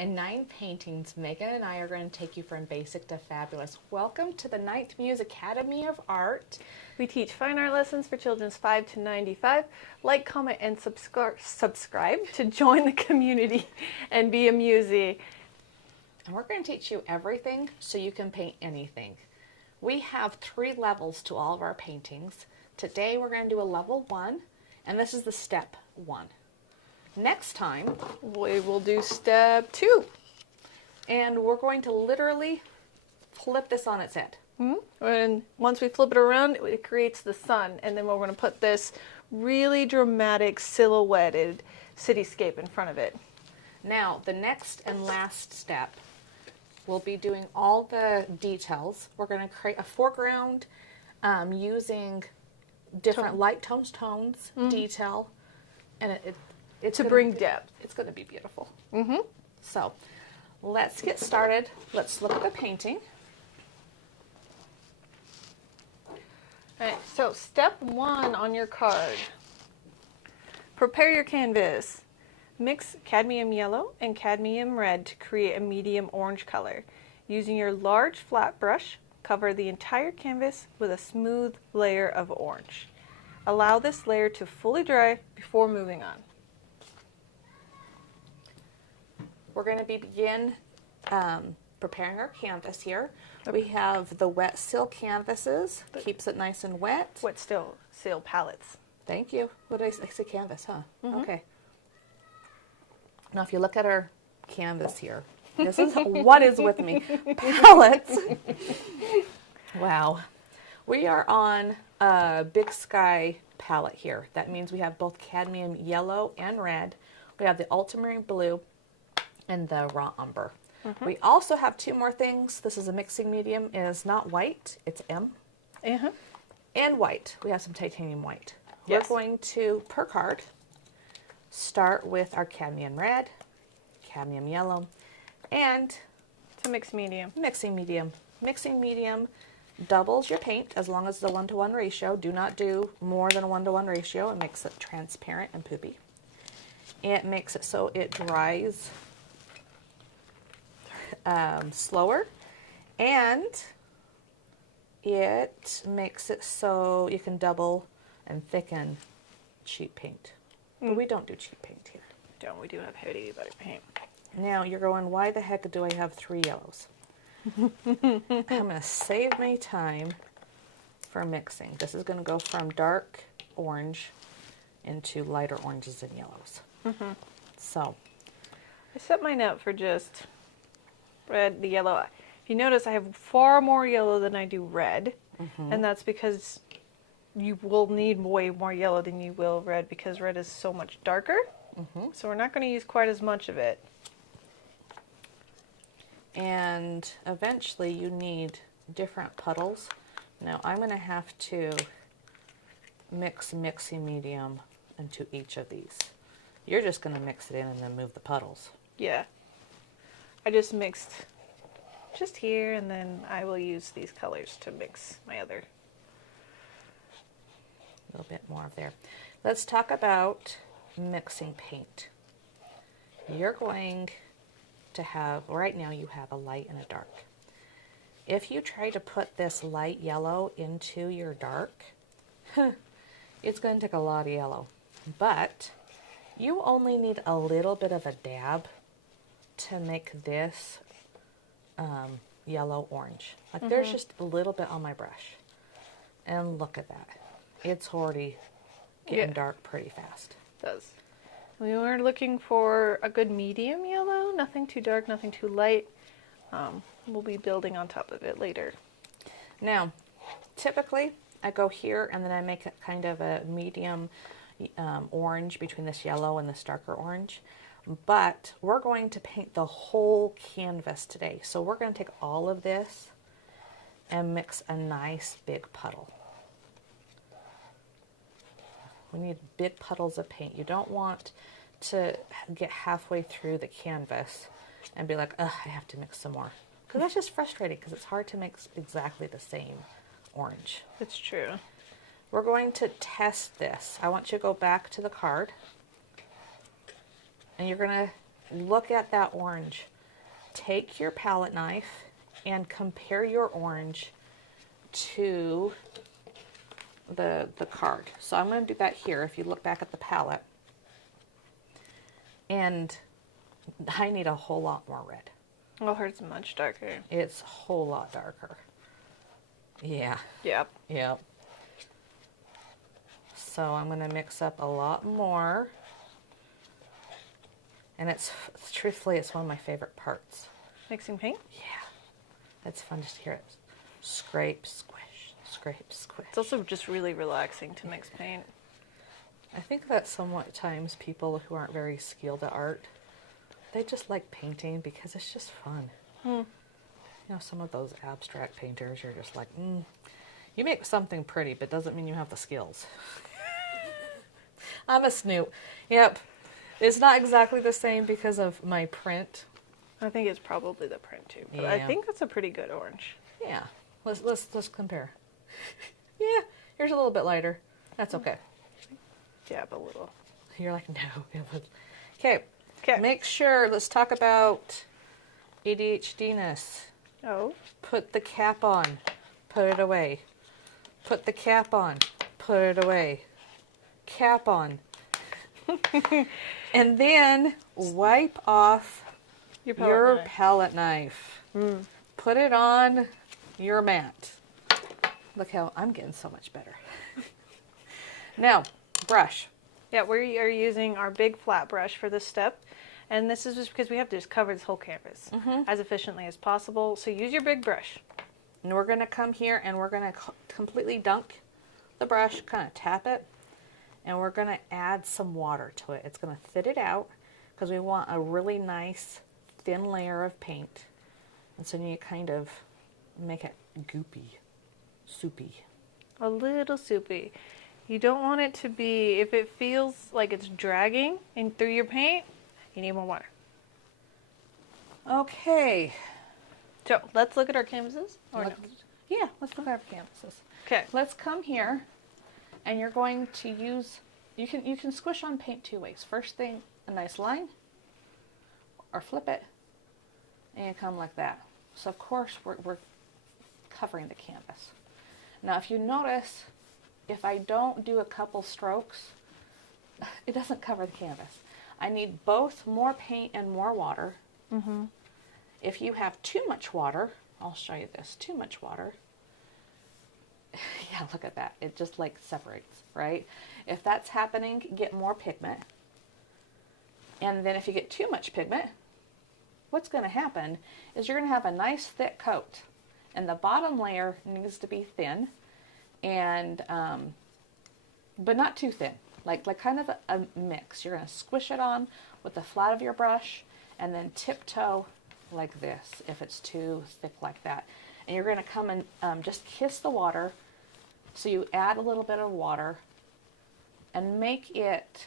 In 9 paintings, Megan and I are going to take you from basic to fabulous. Welcome to the Ninth Muse Academy of Art. We teach fine art lessons for children 5 to 95. Like, comment, and subscribe to join the community and be a musee. And we're going to teach you everything so you can paint anything. We have 3 levels to all of our paintings. Today we're going to do a level 1, and this is the step 1. Next time, We will do step 2. and we're going to literally flip this on its head. And once we flip it around, it creates the sun. And then we're going to put this really dramatic silhouetted cityscape in front of it. Now, the next and last step, we'll be doing all the details. We're going to create a foreground using different light tones, detail, and it's To bring depth. It's going to be beautiful. So, let's get started. Let's look at the painting. All right, so step 1 on your card. Prepare your canvas. Mix cadmium yellow and cadmium red to create a medium orange color. Using your large flat brush, cover the entire canvas with a smooth layer of orange. Allow this layer to fully dry before moving on. We're going to begin preparing our canvas here. We have the wet seal canvases, keeps it nice and wet. Wet seal palettes. Thank you. What did I say? Canvas, huh? Okay. Now, if you look at our canvas here, this is what is with me. Palettes. Wow. We are on a Big Sky palette here. That means we have both cadmium yellow and red. We have the ultramarine blue and the raw umber. We also have 2 more things. This is a mixing medium. It is not white. It's M. And white. We have some titanium white. Yes. We're going to, per card, start with our cadmium red, cadmium yellow, and It's a mixed medium. mixing medium. Mixing medium doubles your paint as long as it's a 1-to-1 ratio. Do not do more than a 1-to-1 ratio. It makes it transparent and poopy. It makes it so it dries slower, and it makes it so you can double and thicken cheap paint. But we don't do cheap paint here. We do have heavy butter paint. Now you're going, why the heck do I have 3 yellows? I'm going to save my time for mixing. This is going to go from dark orange into lighter oranges and yellows. So I set mine up for just red, the yellow. If you notice, I have far more yellow than I do red. And that's because you will need way more yellow than you will red, because red is so much darker. So we're not going to use quite as much of it. and eventually you need different puddles. Now I'm going to have to mix mixing medium into each of these. You're just going to mix it in and then move the puddles. Yeah. I just mixed just here, and then I will use these colors to mix my other. A little bit more of there. Let's talk about mixing paint. You're going to have, right now you have a light and a dark. If you try to put this light yellow into your dark, it's going to take a lot of yellow. But you only need a little bit of a dab to make this yellow orange. Like there's just a little bit on my brush. And look at that. It's already getting dark pretty fast. It does. We were looking for a good medium yellow, nothing too dark, nothing too light. We'll be building on top of it later. Now, typically I go here and then I make it kind of a medium orange between this yellow and this darker orange. But we're going to paint the whole canvas today. So we're going to take all of this and mix a nice big puddle. We need big puddles of paint. You don't want to get halfway through the canvas and be like, ugh, I have to mix some more. Because that's just frustrating, because it's hard to mix exactly the same orange. It's true. We're going to test this. I want you to go back to the card. And you're going to look at that orange. Take your palette knife and compare your orange to the card. So I'm going to do that here if you look back at the palette. And I need a whole lot more red. Oh, hers much darker. It's a whole lot darker. Yeah. Yep. Yep. So I'm going to mix up a lot more. And it's, truthfully, it's one of my favorite parts. Mixing paint? Yeah. It's fun just to hear it. Scrape, squish, scrape, squish. It's also just really relaxing to mix paint. I think that sometimes people who aren't very skilled at art, they just like painting because it's just fun. You know, some of those abstract painters, you're just like, you make something pretty, but doesn't mean you have the skills. I'm a snoop. Yep. It's not exactly the same because of my print. I think it's probably the print too, but Yeah. I think that's a pretty good orange. Yeah. Let's compare. Yeah, here's a little bit lighter. That's okay. Yeah, but a little. You're like, no. Okay. Okay. Make sure, let's talk about ADHD-ness. Oh. Put the cap on. Put it away. Put the cap on. Put it away. Cap on. And then wipe off your palette knife. Put it on your mat. Look how I'm getting so much better. Now, brush. Yeah, we are using our big flat brush for this step. And this is just because we have to just cover this whole canvas as efficiently as possible. So use your big brush. And we're going to come here and we're going to completely dunk the brush, kind of tap it, and we're going to add some water to it. It's going to thin it out because we want a really nice thin layer of paint. And so you kind of make it goopy, soupy. A little soupy. You don't want it to be, if it feels like it's dragging in through your paint, you need more water. Okay. So let's look at our canvases. Or no? Yeah, let's look at our canvases. Okay. Let's come here, and you're going to use, you can squish on paint two ways. First thing, a nice line, or flip it, and you come like that. So of course we're covering the canvas. Now if you notice, if I don't do a couple strokes, it doesn't cover the canvas. I need both more paint and more water. If you have too much water, I'll show you this, too much water. Yeah, look at that. It just like separates, right? If that's happening, get more pigment. And then if you get too much pigment, what's going to happen is you're going to have a nice thick coat. And the bottom layer needs to be thin, and but not too thin. Like kind of a mix. You're going to squish it on with the flat of your brush and then tiptoe like this if it's too thick like that. And you're going to come and just kiss the water. So you add a little bit of water and make it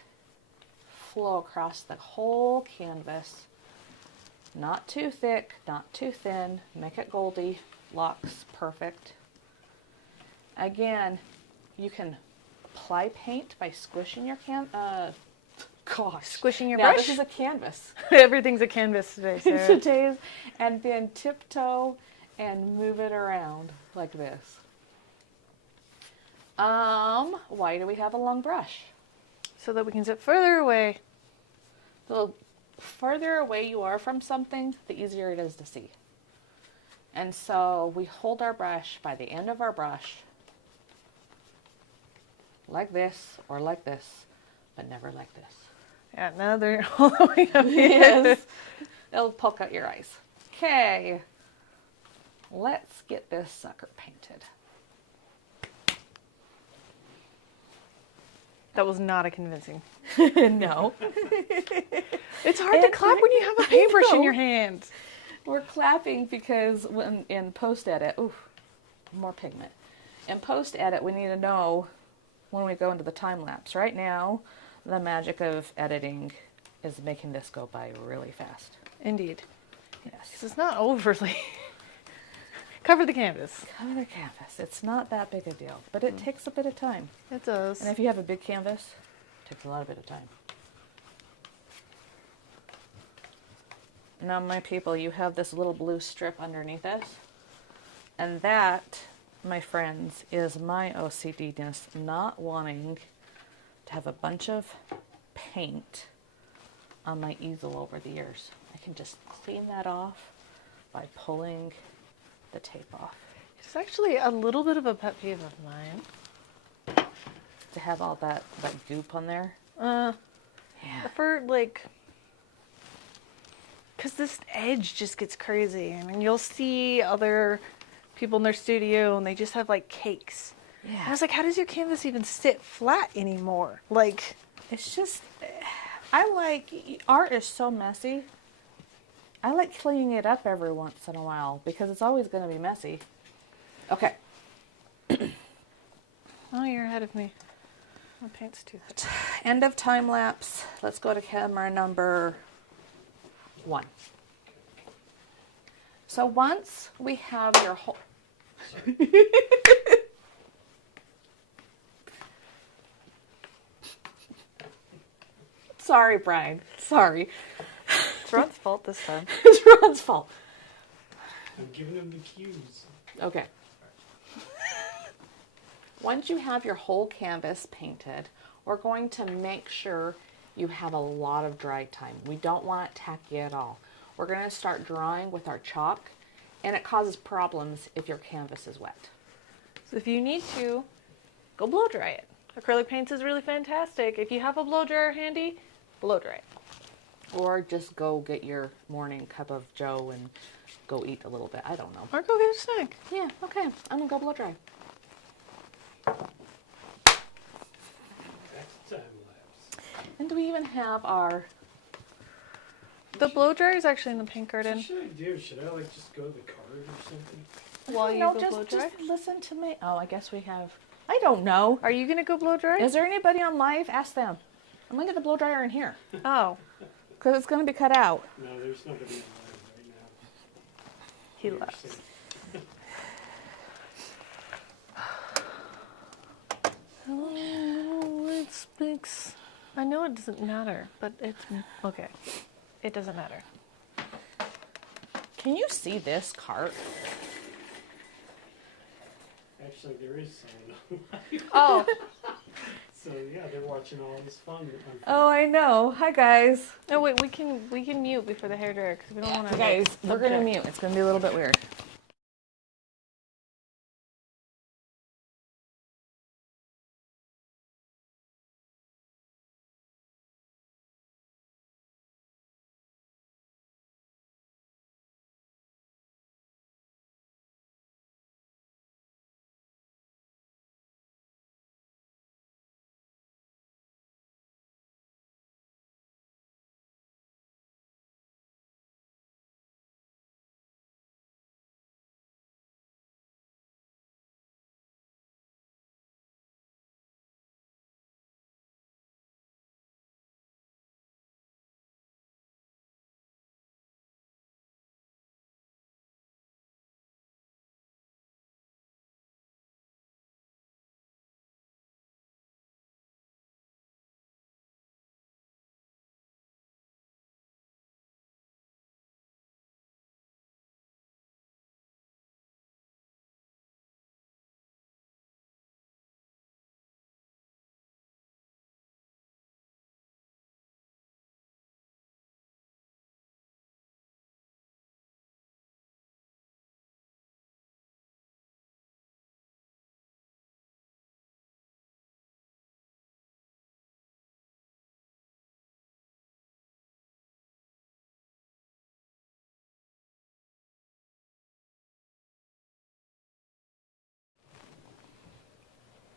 flow across the whole canvas. Not too thick, not too thin. Make it Goldilocks, perfect. Again, you can apply paint by squishing your Squishing your now, brush? This is a canvas. Everything's a canvas today, Sarah. Today's, and then tiptoe and move it around like this. Why do we have a long brush? So that we can sit further away. The further away you are from something, the easier it is to see. And so we hold our brush by the end of our brush like this or like this, but never like this. Yeah, now they're all the way up here. Yes. It'll poke out your eyes. Okay. Let's get this sucker painted. That was not a convincing. No. It's hard to clap when you have a paintbrush in your hand. We're clapping because when in post-edit, more pigment. In post-edit, we need to know when we go into the time-lapse. Right now, the magic of editing is making this go by really fast. Indeed. Yes. 'Cause it's not overly... Cover the canvas. Cover the canvas. It's not that big a deal, but it takes a bit of time. It does. And if you have a big canvas, it takes a lot of bit of time. Now, my people, you have this little blue strip underneath it. And that, my friends, is my OCD-ness not wanting to have a bunch of paint on my easel over the years. I can just clean that off by pulling the tape off. It's actually a little bit of a pet peeve of mine. To have all that goop on there. Yeah. For like, because this edge just gets crazy. I mean, you'll see other people in their studio and they just have like cakes. Yeah. And I was like, how does your canvas even sit flat anymore? Like, it's just, art is so messy. I like cleaning it up every once in a while because it's always going to be messy. Okay. Oh, you're ahead of me. My paint's too thick. End of time lapse. Let's go to camera number 1. So once we have your whole... Sorry, Brian. Sorry. It's Ron's fault this time. It's Ron's fault. I'm giving him the cues. Okay. Once you have your whole canvas painted, we're going to make sure you have a lot of dry time. We don't want it tacky at all. We're going to start drawing with our chalk, and it causes problems if your canvas is wet. So if you need to, go blow dry it. Acrylic paints is really fantastic. If you have a blow dryer handy, blow dry it. Or just go get your morning cup of joe and go eat a little bit. I don't know. Or go get a snack. Yeah, okay. I'm going to go blow dry. Back to time lapse. And do we even have our... The blow dryer is actually in the paint garden. What should I do? Should I like just go to the card or something? While you No, go blow dry? just listen to me. Oh, I guess we have... I don't know. Are you gonna go blow dry? Is there anybody on live? Ask them. I'm going to get the blow dryer in here. Oh, Because it's going to be cut out. No, there's nobody alive right now. he You're left. safe. Oh, it speaks. I know it doesn't matter, but it's okay. It doesn't matter. Can you see this cart? Actually, there is someone. Oh, So yeah, they're watching all this fun. unfold. Oh, I know. Hi, guys. no, wait. We can mute before the hairdryer because we don't want to. Guys, we're going to mute. It's going to be a little bit weird.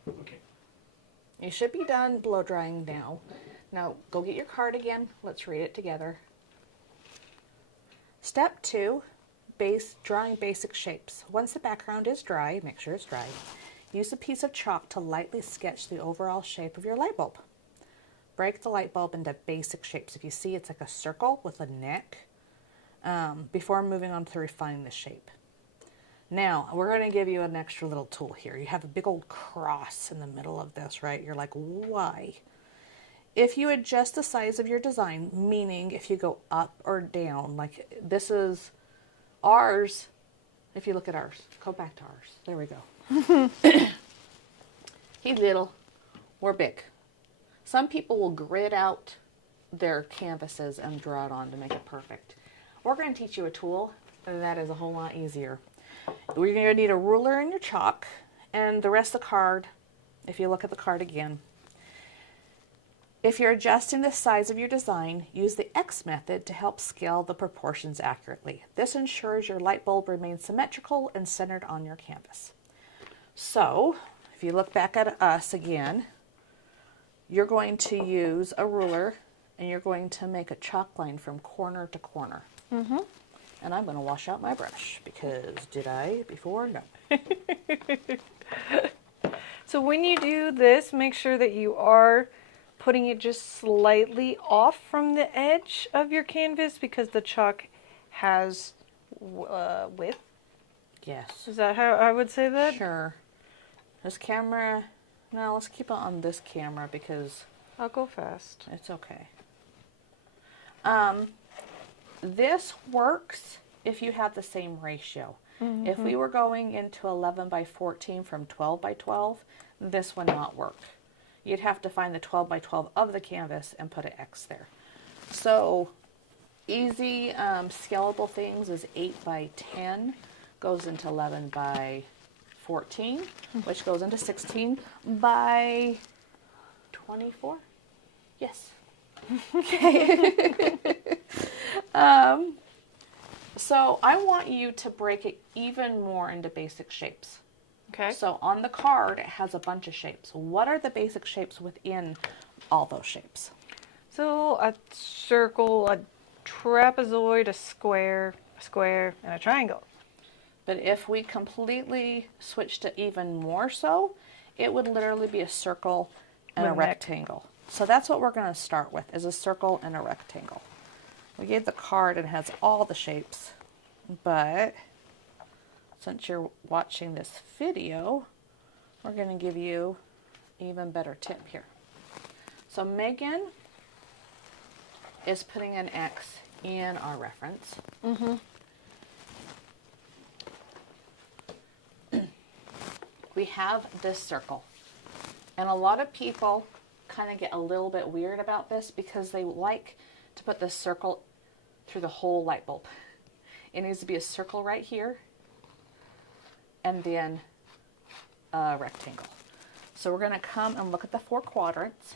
Okay. You should be done blow drying now. Now, go get your card again. Let's read it together. Step 2, drawing basic shapes. Once the background is dry, make sure it's dry, use a piece of chalk to lightly sketch the overall shape of your light bulb. Break the light bulb into basic shapes. If you see, it's like a circle with a neck before moving on to refining the shape. Now, we're going to give you an extra little tool here. You have a big old cross in the middle of this, right? You're like, why? if you adjust the size of your design, meaning if you go up or down, like this is ours, if you look at ours, go back to ours, there we go. He's little, we're big. Some people will grid out their canvases and draw it on to make it perfect. We're going to teach you a tool that is a whole lot easier. We're going to need a ruler and your chalk, and the rest of the card, if you look at the card again. If you're adjusting the size of your design, use the X method to help scale the proportions accurately. This ensures your light bulb remains symmetrical and centered on your canvas. So, if you look back at us again, you're going to use a ruler and you're going to make a chalk line from corner to corner. Mm-hmm. And I'm going to wash out my brush because did I before? No. So when you do this, make sure that you are putting it just slightly off from the edge of your canvas because the chalk has width. Yes. Is that how I would say that? Sure. This camera, no, let's keep it on this camera because I'll go fast. it's okay. This works if you have the same ratio. Mm-hmm. If we were going into 11 by 14 from 12 by 12, this would not work. You'd have to find the 12 by 12 of the canvas and put an X there. So easy scalable things is 8 by 10 goes into 11 by 14, which goes into 16 by 24. Yes. Okay. So I want you to break it even more into basic shapes. Okay. So on the card, it has a bunch of shapes. What are the basic shapes within all those shapes? So a circle, a trapezoid, a square, and a triangle. But if we completely switch to even more so, it would literally be a circle and a rectangle. So that's what we're going to start with, is a circle and a rectangle. We gave the card and it has all the shapes, but since you're watching this video, we're going to give you an even better tip here. So Megan is putting an X in our reference. Mm-hmm. We have this circle, and a lot of people kind of get a little bit weird about this because they like to put this circle through the whole light bulb. It needs to be a circle right here and then a rectangle. So we're going to come and look at the 4 quadrants,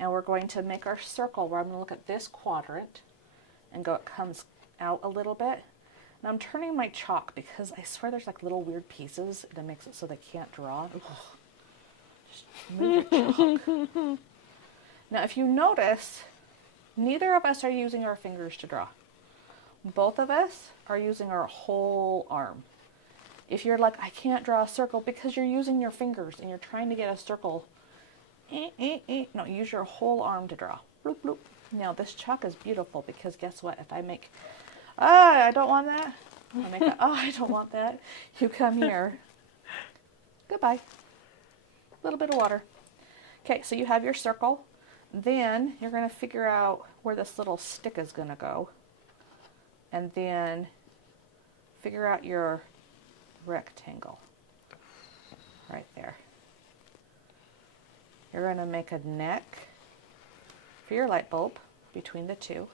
and we're going to make our circle where I'm going to look at this quadrant and go, it comes out a little bit. And I'm turning my chalk because I swear there's like little weird pieces and it makes it so they can't draw. Ugh. Just move your chalk. Now if you notice, neither of us are using our fingers to draw. Both of us are using our whole arm. If you're like, I can't draw a circle because you're using your fingers and you're trying to get a circle, no, use your whole arm to draw. Bloop, bloop. Now this chalk is beautiful because guess what? If I make, I don't want that. I make that, I don't want that. You come here. Goodbye. A little bit of water. Okay, so you have your circle. Then you're going to figure out where this little stick is going to go. And then figure out your rectangle. Right there. You're going to make a neck for your light bulb between the two.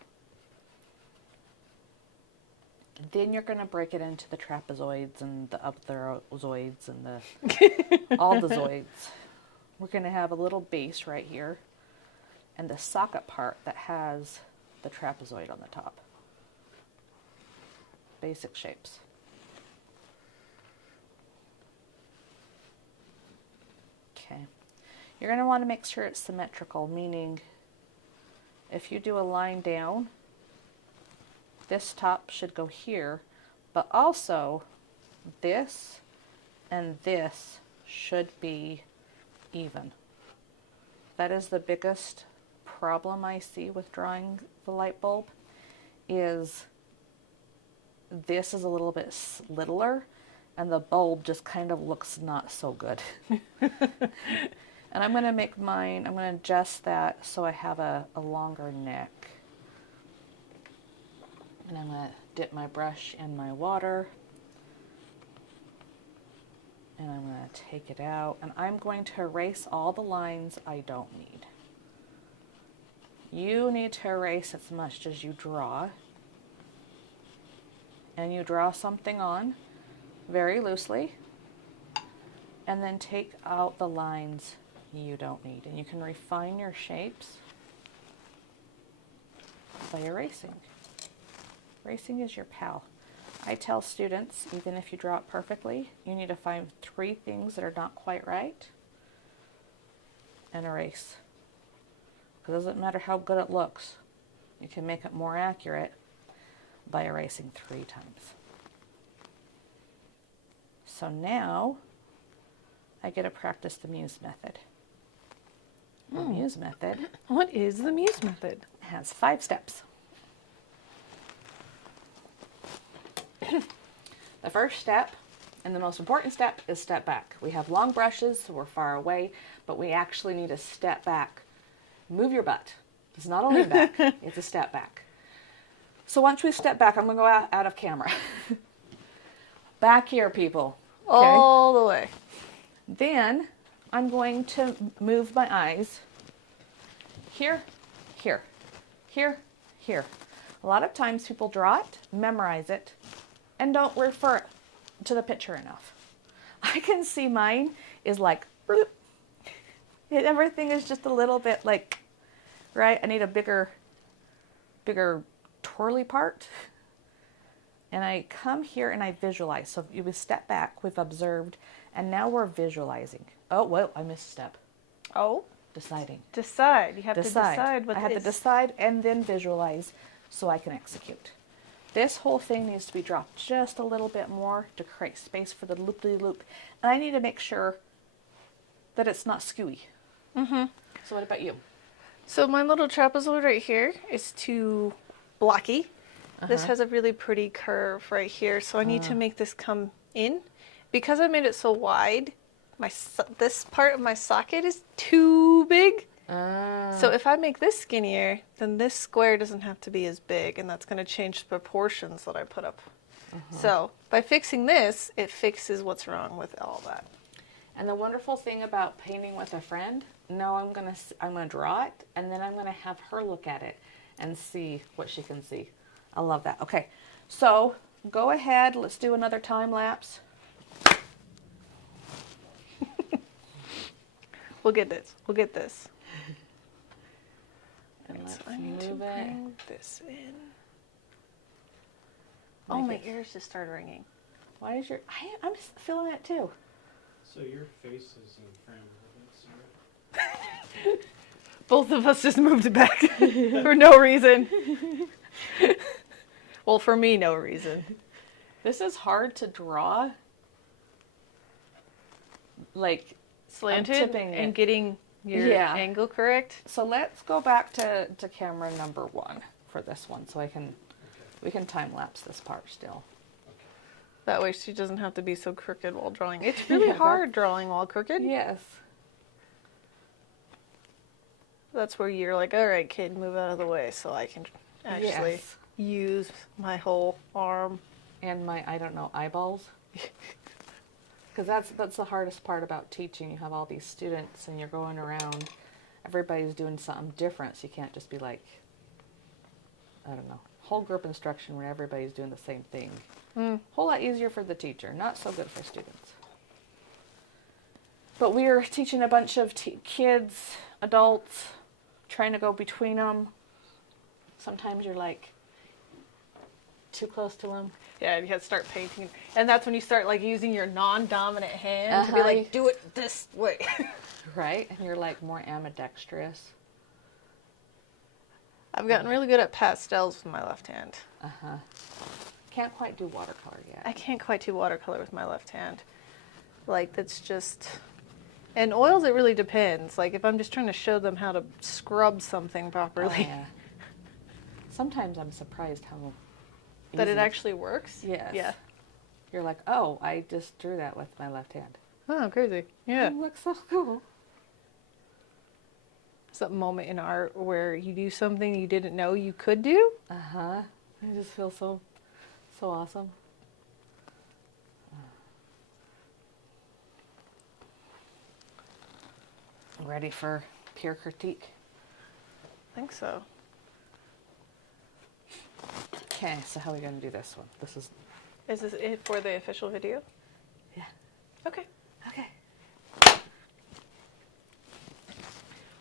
Then you're going to break it into the trapezoids and the uptherozoids and the all the zoids. We're going to have a little base right here and the socket part that has the trapezoid on the top. Basic shapes. Okay. You're going to want to make sure it's symmetrical, meaning if you do a line down, this top should go here, but also this and this should be even. That is the biggest problem I see with drawing the light bulb, is this is a little bit littler and the bulb just kind of looks not so good. And I'm going to make mine, I'm going to adjust that so I have a longer neck. And I'm going to dip my brush in my water. And I'm going to take it out. And I'm going to erase all the lines I don't need. You need to erase as much as you draw. And you draw something on very loosely. And then take out the lines you don't need. And you can refine your shapes by erasing. Erasing is your pal. I tell students, even if you draw it perfectly, you need to find 3 things that are not quite right and erase. Because it doesn't matter how good it looks. You can make it more accurate by erasing 3 times. So now I get to practice the Muse method. The Muse method. What is the Muse method? Has 5 steps. The first step, and the most important step, is step back. We have long brushes, so we're far away, but we actually need to step back. Move your butt. It's not only back, it's a step back. So once we step back, I'm going to go out of camera. Back here, people. Okay? All the way. Then I'm going to move my eyes here, here, here, here. A lot of times people draw it, memorize it, and don't refer to the picture enough. I can see mine is like, everything is just a little bit like, right? I need a bigger twirly part. And I come here and I visualize. So we step back, we've observed, and now we're visualizing. Oh, well, I missed a step. Oh? Deciding. Decide. You have to decide what I have to decide and then visualize so I can execute. This whole thing needs to be dropped just a little bit more to create space for the loop-de-loop. And I need to make sure that it's not skewy. Mm-hmm. So what about you? So my little trapezoid right here is too blocky. This has a really pretty curve right here. So I need to make this come in. Because I made it so wide, this part of my socket is too big. So if I make this skinnier, then this square doesn't have to be as big, and that's going to change the proportions that I put up. So by fixing this, it fixes what's wrong with all that. And the wonderful thing about painting with a friend, now I'm gonna draw it, and then I'm gonna have her look at it and see what she can see. I love that. Okay, so go ahead. Let's do another time lapse. We'll get this. We'll get this. And let's So I need to move it. bring this in. Oh, my ears just started ringing. Why is your? I'm feeling it too. So your face is in frame of it, Both of us just moved it back for no reason. Well, for me, no reason. This is hard to draw. Like Slanted tipping and it. getting your angle correct. So let's go back to camera number 1 for this one, so we can time lapse this part still. That way she doesn't have to be so crooked while drawing. It's really hard drawing while crooked. Yes. That's where you're like, all right, kid, move out of the way so I can actually use my whole arm. And my, I don't know, eyeballs. Because that's the hardest part about teaching. You have all these students and you're going around. Everybody's doing something different, so you can't just be like, I don't know, whole group instruction where everybody's doing the same thing. Whole lot easier for the teacher, not so good for students. But we are teaching a bunch of kids, adults, trying to go between them. Sometimes you're like too close to them. Yeah, you have to start painting. And that's when you start like using your non-dominant hand to be like, do it this way. Right? And you're like more ambidextrous. I've gotten really good at pastels with my left hand. Can't quite do watercolor yet. I can't quite do watercolor with my left hand. Like, that's just... And oils, it really depends. Like, if I'm just trying to show them how to scrub something properly. Oh, yeah. Sometimes I'm surprised how that it easy actually works? Yes. Yeah. You're like, oh, I just drew that with my left hand. Oh, crazy. Yeah. It looks so cool. some moment in art where you do something you didn't know you could do. Uh-huh. I just feel so awesome. Ready for peer critique? I think so. Okay, so how are we going to do this one? Is this it for the official video? Yeah. Okay. Okay.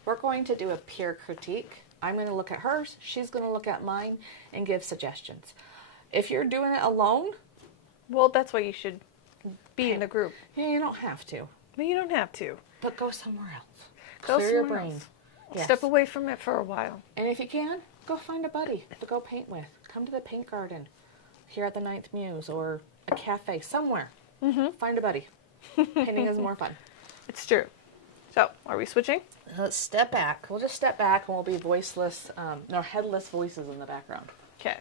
We're going to do a peer critique. I'm going to look at hers, she's going to look at mine, and give suggestions. If you're doing it alone, Well, that's why you should be in a group. yeah, you don't have to, But you don't have to. but go somewhere else. Go Clear your somewhere brain. else. Yes. Step away from it for a while. And if you can, go find a buddy to go paint with. Come to the paint garden here at the Ninth Muse or a cafe somewhere. Find a buddy. Painting is more fun. It's true. So, are we switching? Let's step back. We'll just step back and we'll be voiceless, no, headless voices in the background. Okay.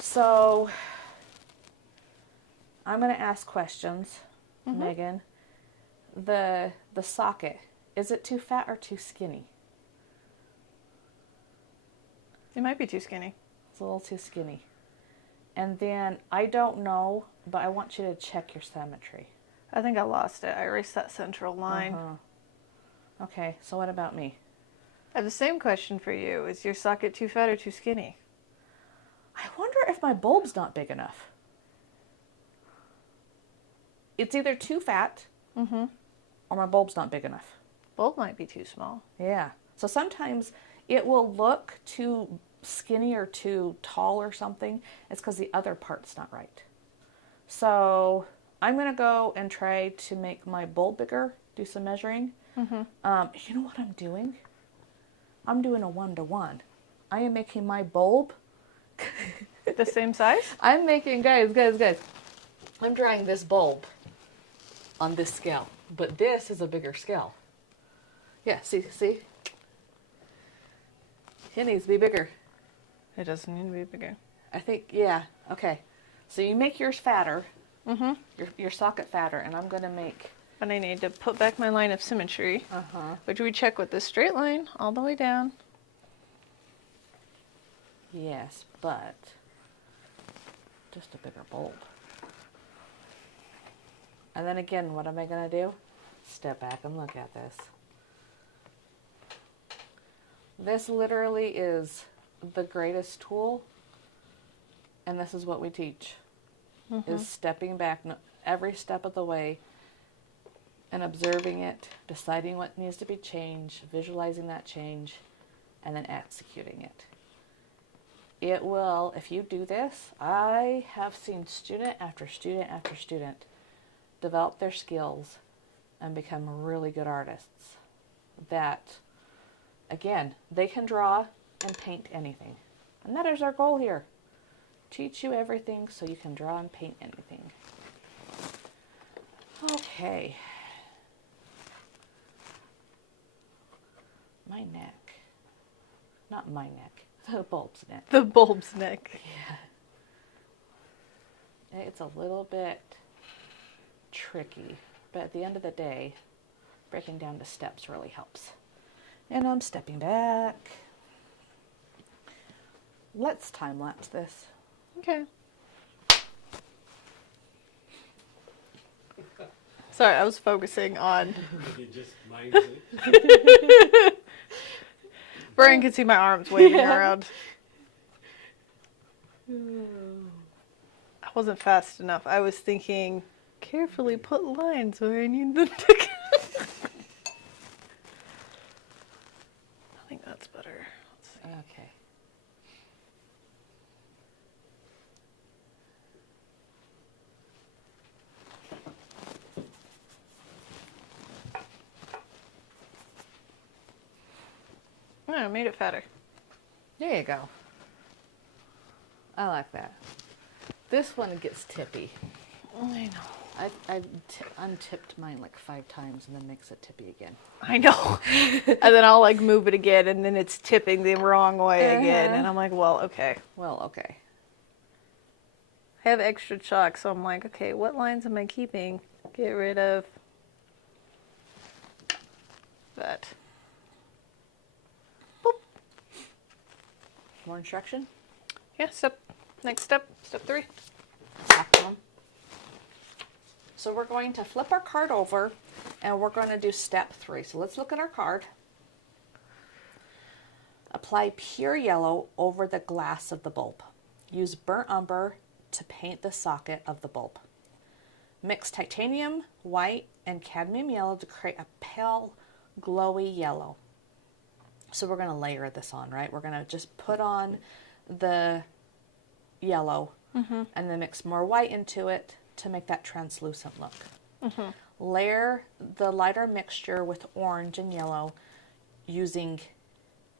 So, I'm going to ask questions, Megan. The socket, is it too fat or too skinny? It might be too skinny. It's a little too skinny. And then, I don't know, but I want you to check your symmetry. I think I lost it. I erased that central line. Okay, so what about me? I have the same question for you. Is your socket too fat or too skinny? I wonder if my bulb's not big enough. It's either too fat or my bulb's not big enough. Bulb might be too small. Yeah. So sometimes it will look too skinny or too tall or something. It's because the other part's not right. So I'm going to go and try to make my bulb bigger, do some measuring. You know what I'm doing? I'm doing a 1-to-1. I am making my bulb The same size? I'm making, guys, I'm drawing this bulb on this scale, but this is a bigger scale. Yeah, see? It needs to be bigger. It doesn't need to be bigger. I think, yeah, okay. So you make yours fatter, your socket fatter, and I'm going to make... And I need to put back my line of symmetry, which we check with this straight line all the way down. Yes, but just a bigger bulb. And then again, what am I going to do? Step back and look at this. This literally is the greatest tool, and this is what we teach, is stepping back every step of the way and observing it, deciding what needs to be changed, visualizing that change, and then executing it. It will, if you do this, I have seen student after student after student develop their skills and become really good artists. That, again, they can draw and paint anything. And that is our goal here. Teach you everything so you can draw and paint anything. Okay. My neck. Not my neck. The bulb's neck. The bulb's neck. Yeah. It's a little bit tricky, but at the end of the day, breaking down to steps really helps. And I'm stepping back. Let's time lapse this. Okay. Sorry, I was focusing on... It just minds it. Brian can see my arms waving around. I wasn't fast enough. I was thinking, carefully put lines where I need them to go. I think that's better. Let's see. Okay. Oh, I made it fatter. There you go. I like that. This one gets tippy. I know. I've untipped mine like 5 times and then makes it tippy again. I know. And then I'll like move it again and then it's tipping the wrong way again. And I'm like, well, okay. Well, okay. I have extra chalk, so I'm like, okay, what lines am I keeping? Get rid of that. More instruction? Yeah, next step 3. Excellent. So we're going to flip our card over and we're going to do step 3. So let's look at our card. Apply pure yellow over the glass of the bulb. Use burnt umber to paint the socket of the bulb. Mix titanium, white, and cadmium yellow to create a pale, glowy yellow. So we're going to layer this on, right? We're going to just put on the yellow and then mix more white into it to make that translucent look. Layer the lighter mixture with orange and yellow using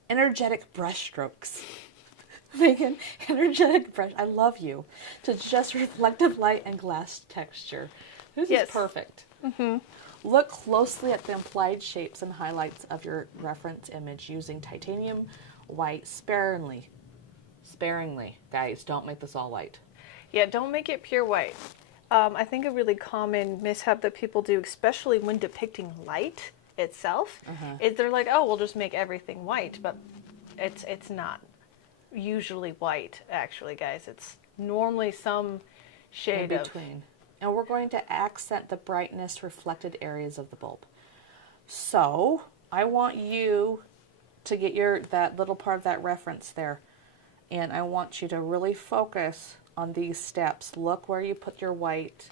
energetic brush strokes. Megan, energetic brush. I love you. To just reflective light and glass texture. This is perfect. Look closely at the implied shapes and highlights of your reference image using titanium white sparingly. Sparingly. Guys, don't make this all white. Yeah, don't make it pure white. I think a really common mishap that people do, especially when depicting light itself, is they're like, oh, we'll just make everything white, but it's not usually white, actually, guys. It's normally some shade in between. And we're going to accent the brightness reflected areas of the bulb. So I want you to get that little part of that reference there, and I want you to really focus on these steps. Look where you put your white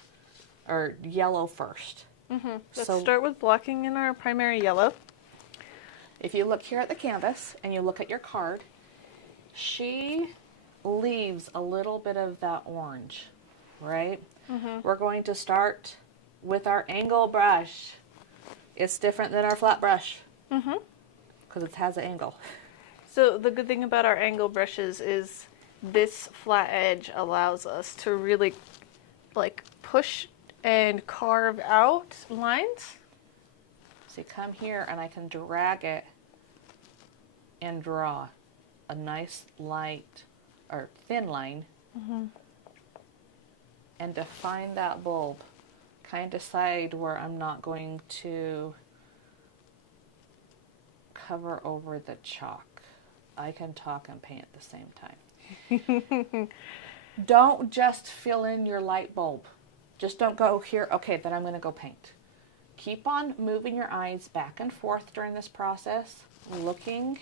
or yellow first. Let's start with blocking in our primary yellow. If you look here at the canvas and you look at your card, she leaves a little bit of that orange, right? We're going to start with our angle brush. It's different than our flat brush because it has an angle. So the good thing about our angle brushes is this flat edge allows us to really like push and carve out lines. So you come here and I can drag it and draw a nice light or thin line and define that bulb. Kind of decide where I'm not going to cover over the chalk. I can talk and paint at the same time. Don't just fill in your light bulb. Just don't go here, okay, then I'm going to go paint. Keep on moving your eyes back and forth during this process, looking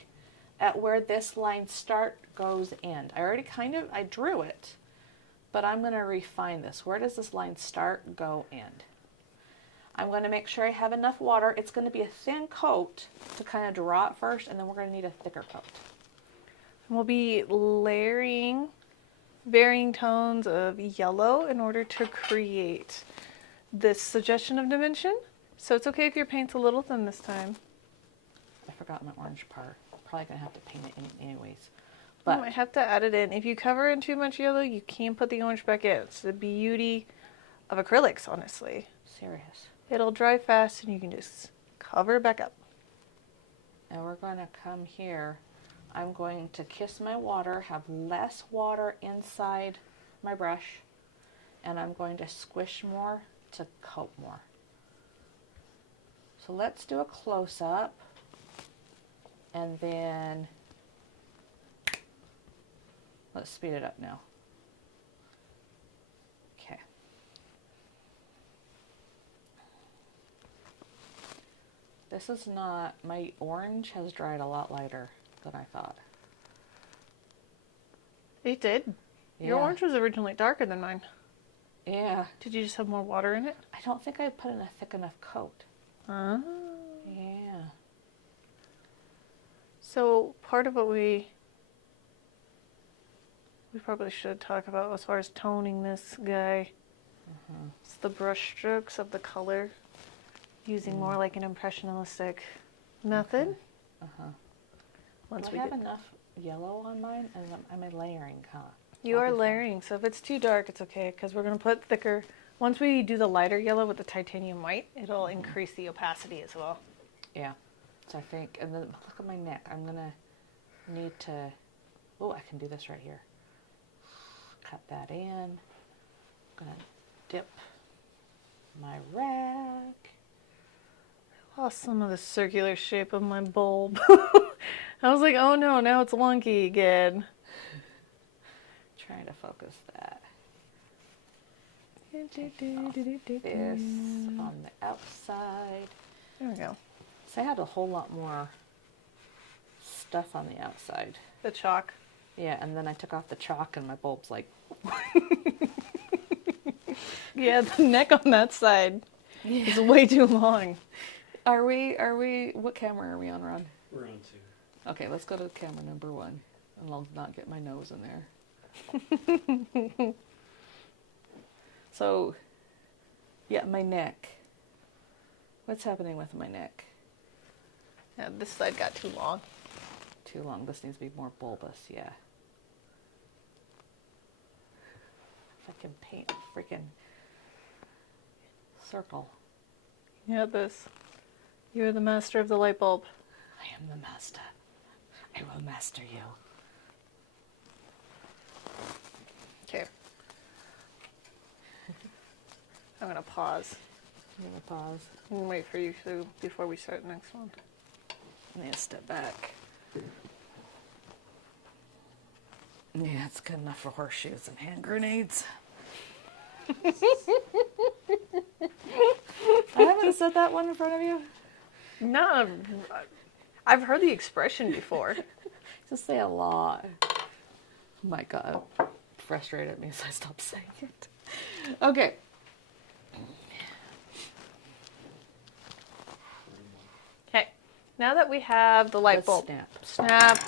at where this line start goes end. I drew it, but I'm going to refine this. Where does this line start, go, end? I'm going to make sure I have enough water. It's going to be a thin coat to kind of draw it first, and then we're going to need a thicker coat. We'll be layering varying tones of yellow in order to create this suggestion of dimension. So it's okay if your paint's a little thin this time. I forgot my orange part. Probably going to have to paint it anyways. But you might have to add it in. If you cover in too much yellow, you can't put the orange back in. It's the beauty of acrylics, honestly. Serious. It'll dry fast and you can just cover it back up. And we're going to come here. I'm going to kiss my water, have less water inside my brush, and I'm going to squish more to coat more. So let's do a close-up, and then let's speed it up now. Okay. This is not, my orange has dried a lot lighter than I thought. It did. Your orange was originally darker than mine. Yeah. Did you just have more water in it? I don't think I put in a thick enough coat. Ah. Yeah. So part of what we probably should talk about as far as toning this guy, it's the brush strokes of the color, using more like an impressionistic method. Do I have enough yellow on mine? And am I layering, huh? You are layering, so if it's too dark, it's okay, because we're going to put thicker. Once we do the lighter yellow with the titanium white, it'll increase the opacity as well. Yeah. So I think, and then look at my neck. I'm going to need to, oh, I can do this right here. Cut that in. I'm going to dip my rag. I lost some of the circular shape of my bulb. I was like, oh no, now it's wonky again. trying to focus that. Do, Take do, off do, do, do, this do. on the outside. There we go. So I had a whole lot more stuff on the outside. The chalk. Yeah, and then I took off the chalk and my bulb's like, Yeah, the neck on that side is way too long. Are we, what camera are we on, Ron? We're on 2. Okay, let's go to camera number 1, and I'll not get my nose in there. So, yeah, my neck. What's happening with my neck? Yeah, this side got too long. Too long. This needs to be more bulbous, yeah. If I can paint a freaking circle. Yeah, this. You're the master of the light bulb. I am the master. I will master you. Okay. I'm gonna pause. I'm gonna pause. I'm gonna wait for you to before we start the next one. I'm gonna step back. Yeah, it's good enough for horseshoes and hand grenades. I haven't said that one in front of you. No, I've heard the expression before. Just say a lot. Oh my God, it frustrated me, so I stopped saying it. Okay. Okay, now that we have the light Let's bulb, snap. snap.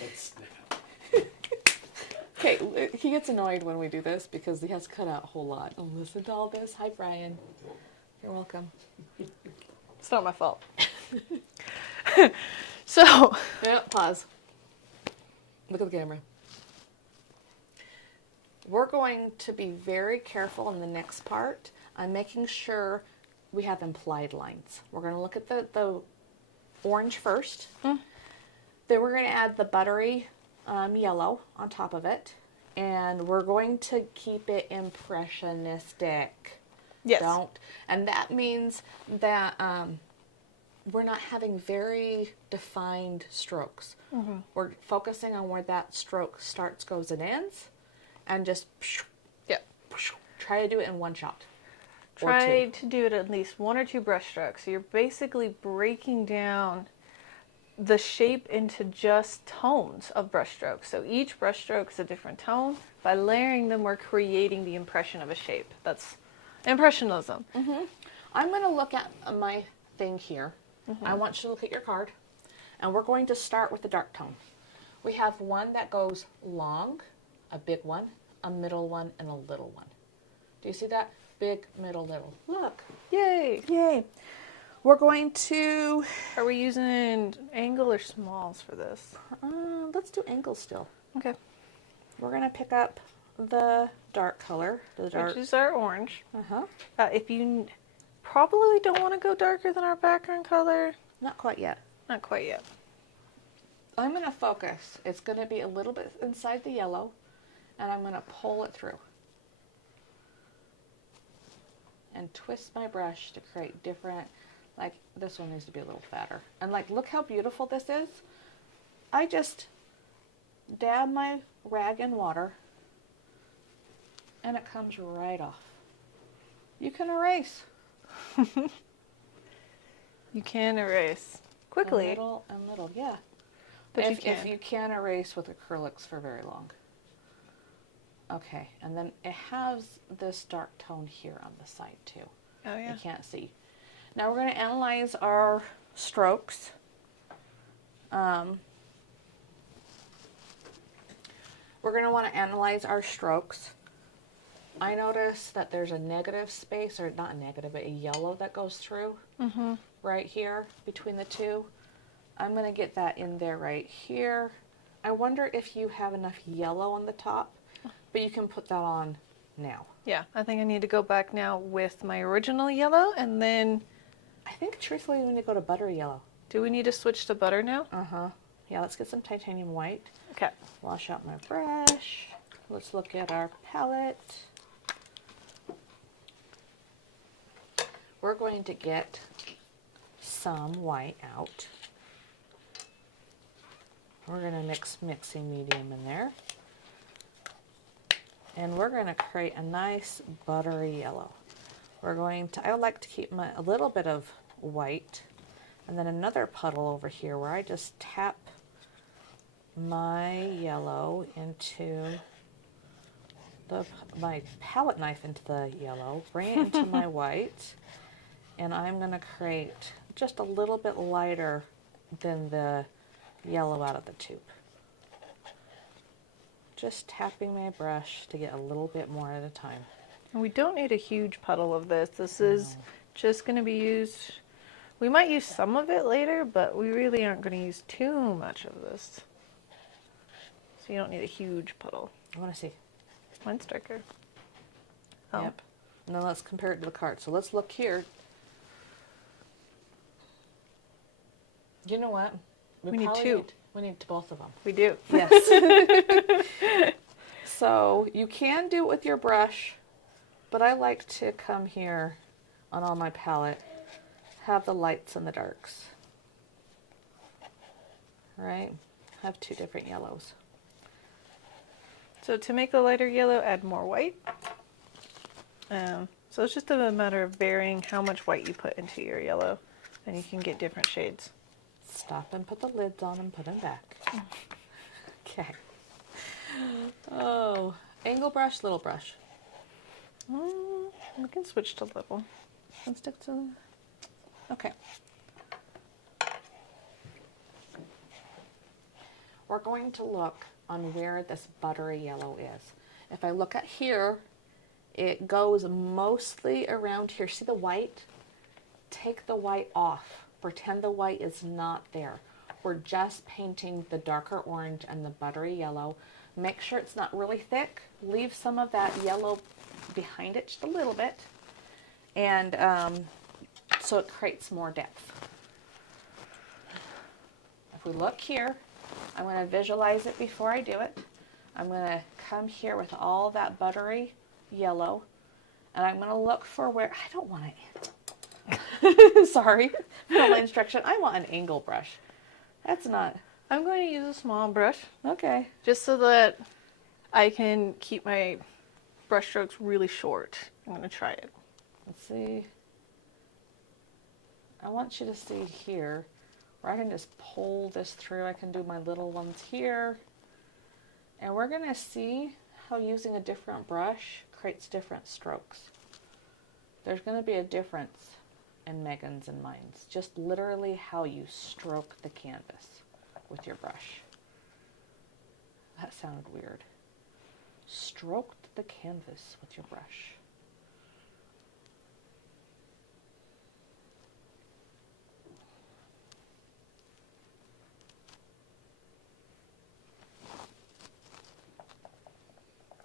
Let's snap. Okay, he gets annoyed when we do this because he has to cut out a whole lot. Oh, listen to all this. Hi, Brian. You're welcome. It's not my fault. So, Yeah, pause. Look at the camera. We're going to be very careful in the next part on making sure we have implied lines. We're going to look at the orange first. Then we're going to add the buttery yellow on top of it. And we're going to keep it impressionistic. yes. And that means that we're not having very defined strokes. We're focusing on where that stroke starts, goes, and ends. And just Yeah. try to do it in one shot. or Try two. to do it at least 1 or 2 brush strokes. So you're basically breaking down the shape into just tones of brush strokes. So each brush stroke is a different tone. By layering them, we're creating the impression of a shape. That's Impressionism. I'm going to look at my thing here. I want you to look at your card. And we're going to start with the dark tone. We have one that goes long, a big one, a middle one, and a little one. Do you see that? Big, middle, little. Look. Yay! Yay. We're going to... Are we using angle or smalls for this? let's do angle still. Okay. We're going to pick up the dark color. The dark... Which is our orange. Uh-huh. If you probably don't want to go darker than our background color. Not quite yet. Not quite yet. I'm going to focus. It's going to be a little bit inside the yellow, and I'm going to pull it through. And twist my brush to create different, like this one needs to be a little fatter. And like, look how beautiful this is. I just dab my rag in water, and it comes right off. You can erase. You can erase quickly. Little and little, yeah. But if you you can erase with acrylics for very long. Okay, and then it has this dark tone here on the side too. Oh yeah. You can't see. Now we're going to analyze our strokes. We're going to want to analyze our strokes. I notice that there's a negative space, or not a negative, but a yellow that goes through right here between the two. I'm going to get that in there right here. I wonder if you have enough yellow on the top, but you can put that on now. Yeah, I think I need to go back now with my original yellow, and then I think truthfully we need to go to buttery yellow. do we need to switch to butter now? Uh-huh. Yeah, let's get some titanium white. Okay. Wash out my brush. Let's look at our palette. We're going to get some white out We're going to mix mixing medium in there. And we're going to create a nice buttery yellow. We're going to, I like to keep a little bit of white, and then another puddle over here where I just tap my yellow into my palette knife into the yellow, bring it into my white, and I'm going to create just a little bit lighter than the yellow out of the tube. Just tapping my brush to get a little bit more at a time. And we don't need a huge puddle of this. This is just going to be used, we might use some of it later, but we really aren't going to use too much of this. So you don't need a huge puddle. I want to see. Mine's darker. Oh. Yep. And then let's compare it to the card. So let's look here. You know what? We need two. We need both of them. We do. Yes. So you can do it with your brush, but I like to come here on all my palette, have the lights and the darks. Right? Have two different yellows. So to make the lighter yellow, add more white. So it's just a matter of varying how much white you put into your yellow, and you can get different shades. Stop and put the lids on and put them back. Okay. Oh, angle brush, little brush. We can switch to little. And stick to. Okay. We're going to look on where this buttery yellow is. If I look at here, it goes mostly around here. See the white? Take the white off. Pretend the white is not there. We're just painting the darker orange and the buttery yellow. Make sure it's not really thick. Leave some of that yellow behind it, just a little bit. And so it creates more depth. If we look here, I'm going to visualize it before I do it. I'm going to come here with all that buttery yellow, and I'm going to look for where, I don't want to, sorry, follow instruction. I want an angle brush. That's not. I'm going to use a small brush. Okay. Just so that I can keep my brush strokes really short. I'm going to try it. Let's see. I want you to see here where I can just pull this through. I can do my little ones here. And we're going to see how using a different brush creates different strokes. There's going to be a difference in Megan's and mine's. Just literally how you stroke the canvas with your brush. That sounded weird. Stroked the canvas with your brush.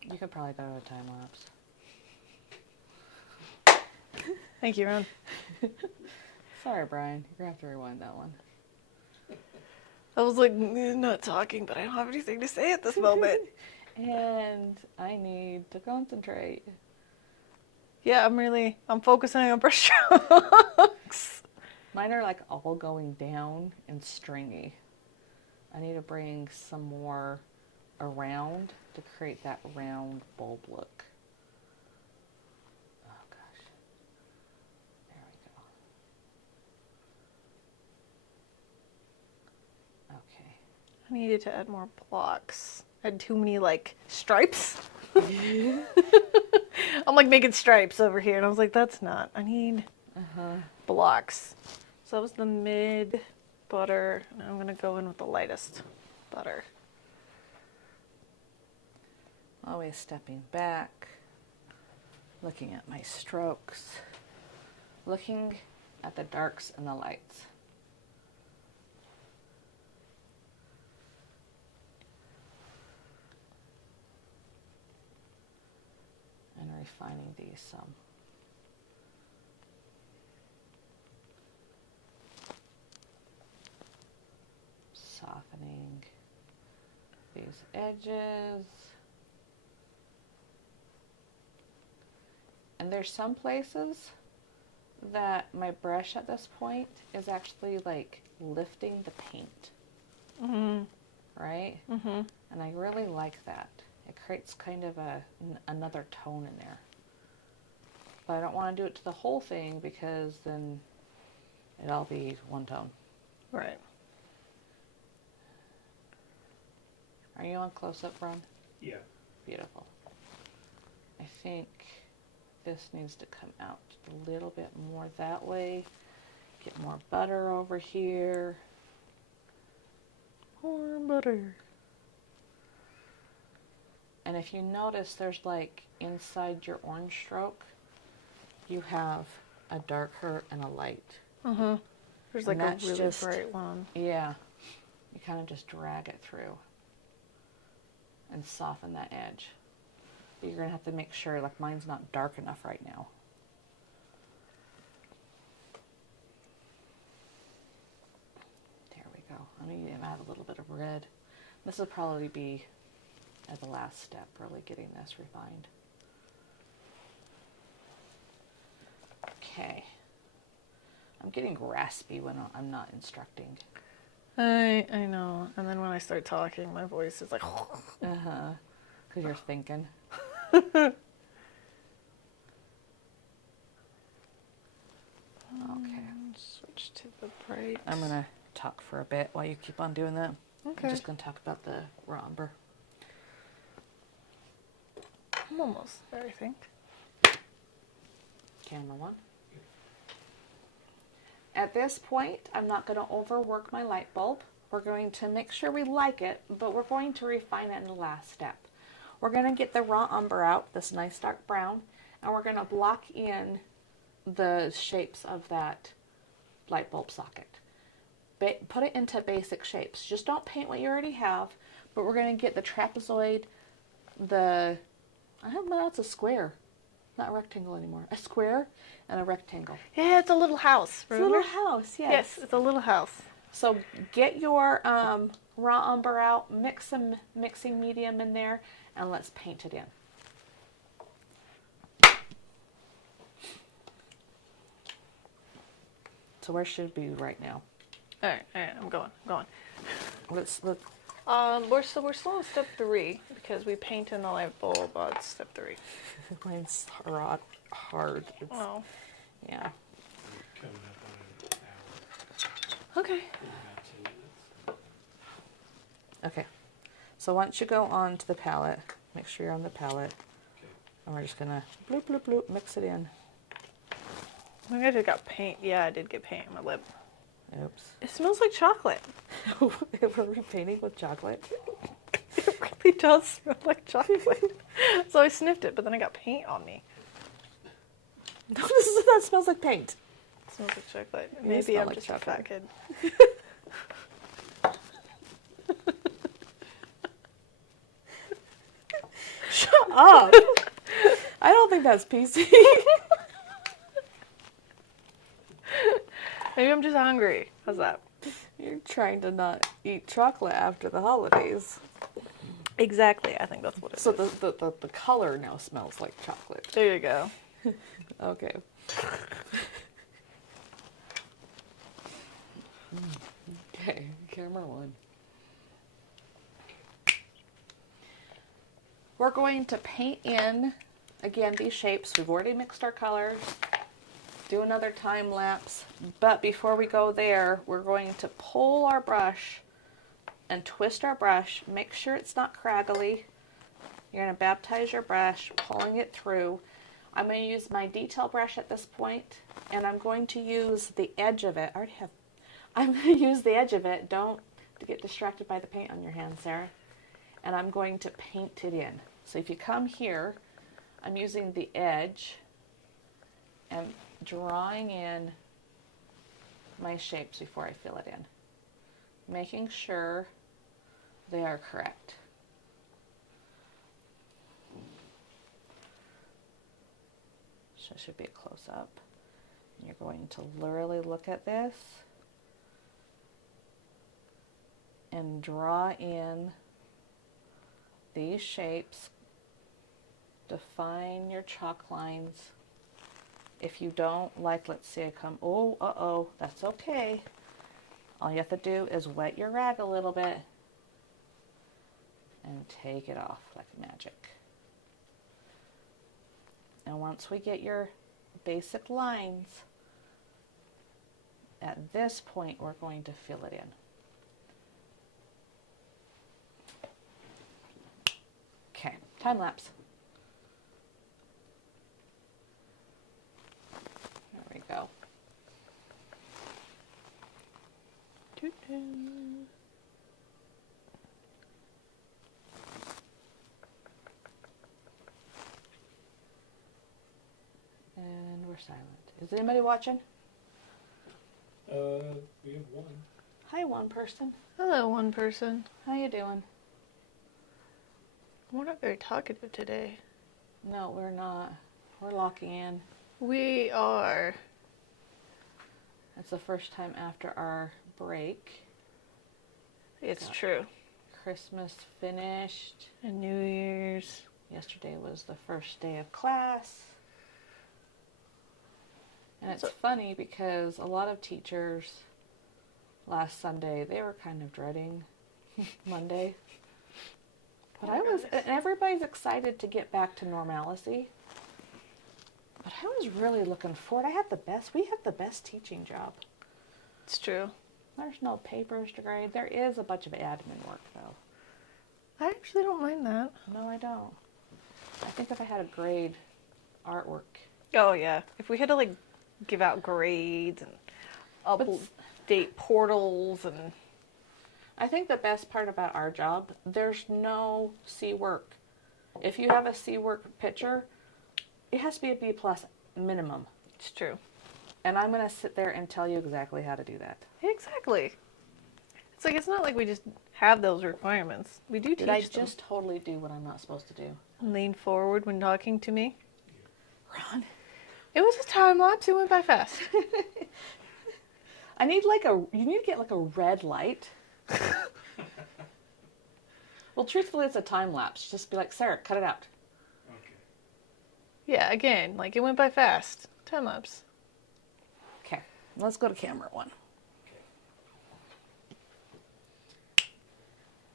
You could probably go to a time lapse. Thank you, Ron. Sorry, Brian. You're going to have to rewind that one. I was like, not talking, but I don't have anything to say at this moment. And I need to concentrate. Yeah, I'm focusing on brush strokes. Mine are like all going down and stringy. I need to bring some more around to create that round bulb look. Oh gosh. There we go. Okay. I needed to add more blocks. I had too many like stripes. I'm like making stripes over here, and I was like, that's not. I need blocks. So that was the mid butter, and I'm gonna go in with the lightest butter. Always stepping back, looking at my strokes, looking at the darks and the lights. And refining these some. Softening these edges. And there's some places that my brush at this point is actually like lifting the paint. Mm-hmm. right? Mm-hmm. And I really like that. It creates kind of another tone in there. But I don't want to do it to the whole thing because then it'll all be one tone. Right. Are you on close-up, Ron? Yeah. Beautiful. I think this needs to come out a little bit more that way. Get more butter over here. More butter. And if you notice, there's like inside your orange stroke, you have a darker and a light. Mm-hmm. There's like And a that's really just- bright one. Yeah. You kind of just drag it through and soften that edge. But you're going to have to make sure, like mine's not dark enough right now. There we go. I'm going to add a little bit of red. This will probably be at the last step, really getting this refined. Okay. I'm getting raspy when I'm not instructing. I know. And then when I start talking, my voice is like. Uh-huh. Because you're thinking. Okay. Switch to the bright. I'm going to talk for a bit while you keep on doing that. Okay. I'm just going to talk about the raw umber. I'm almost there, I think. Camera one. At this point, I'm not going to overwork my light bulb. We're going to make sure we like it, but we're going to refine it in the last step. We're going to get the raw umber out, this nice dark brown, and we're going to block in the shapes of that light bulb socket. Put it into basic shapes. Just don't paint what you already have, but we're going to get the trapezoid, I don't know, that's a square. Not a rectangle anymore. A square and a rectangle. Yeah, it's a little house. Remember? It's a little house, yes. Yes, it's a little house. So get your raw umber out, mix some mixing medium in there, and let's paint it in. So where should we be right now? All right, I'm going. Let's We're still on step 3 because we paint in the light bulb on step 3. mine's hard. It's, Oh, yeah. Coming up on an hour. okay. About 10 minutes. Okay. So once you go on to the palette, make sure you're on the palette, Okay. and we're just gonna bloop bloop bloop mix it in. I think I just got paint. Yeah, I did get paint on my lip. Oops. It smells like chocolate. Were we painting with chocolate? It really does smell like chocolate. So I sniffed it, but then I got paint on me. No, that smells like paint. It smells like chocolate. You Maybe smell I'm like just chocolate. a fat kid. Shut up! I don't think that's PC. Maybe I'm just hungry. How's that? You're trying to not eat chocolate after the holidays. Exactly. I think that's what it is. So the color now smells like chocolate. There you go. Okay. Okay, camera one. We're going to paint in, again, these shapes. We've already mixed our colors. Do another time lapse. But before we go there, we're going to pull our brush and twist our brush. Make sure it's not craggly. You're going to baptize your brush, pulling it through. I'm going to use my detail brush at this point, and I'm going to use the edge of it. I'm going to use the edge of it. Don't get distracted by the paint on your hand, Sarah. And I'm going to paint it in. So if you come here, I'm using the edge and drawing in my shapes before I fill it in, making sure they are correct. So it should be a close-up. You're going to literally look at this and draw in these shapes. Define your chalk lines. If you don't, like, let's say I come, that's okay. All you have to do is wet your rag a little bit and take it off like magic. And once we get your basic lines, at this point we're going to fill it in. Okay, time lapse. There we go. And we're silent. Is anybody watching? We have one. Hi, one person. Hello, one person. How you doing? We're not very talkative today. No, we're not. We're locking in. We are. It's the first time after our break. It's Got true. Christmas finished. And New Year's. Yesterday was the first day of class. And it's So- funny because a lot of teachers last Sunday, they were kind of dreading Monday. But and everybody's excited to get back to normalcy. But I was really looking forward. We have the best teaching job. It's true. There's no papers to grade. There is a bunch of admin work, though. I actually don't mind that. No, I don't. I think if I had a grade artwork. Oh, yeah. If we had to, like, give out grades and update portals and... I think the best part about our job, there's no C work. If you have a C work picture, it has to be a B plus minimum. It's true. And I'm going to sit there and tell you exactly how to do that. Exactly. It's like, it's not like we just have those requirements. We do teach Did I them. just totally do what I'm not supposed to do? Lean forward when talking to me. Ron. It was a time lapse. It went by fast. You need to get like a red light. Well, truthfully, it's a time lapse. Just be like, Sarah, cut it out. Okay. Yeah, again, like, it went by fast. Time lapse. Okay, let's go to camera one.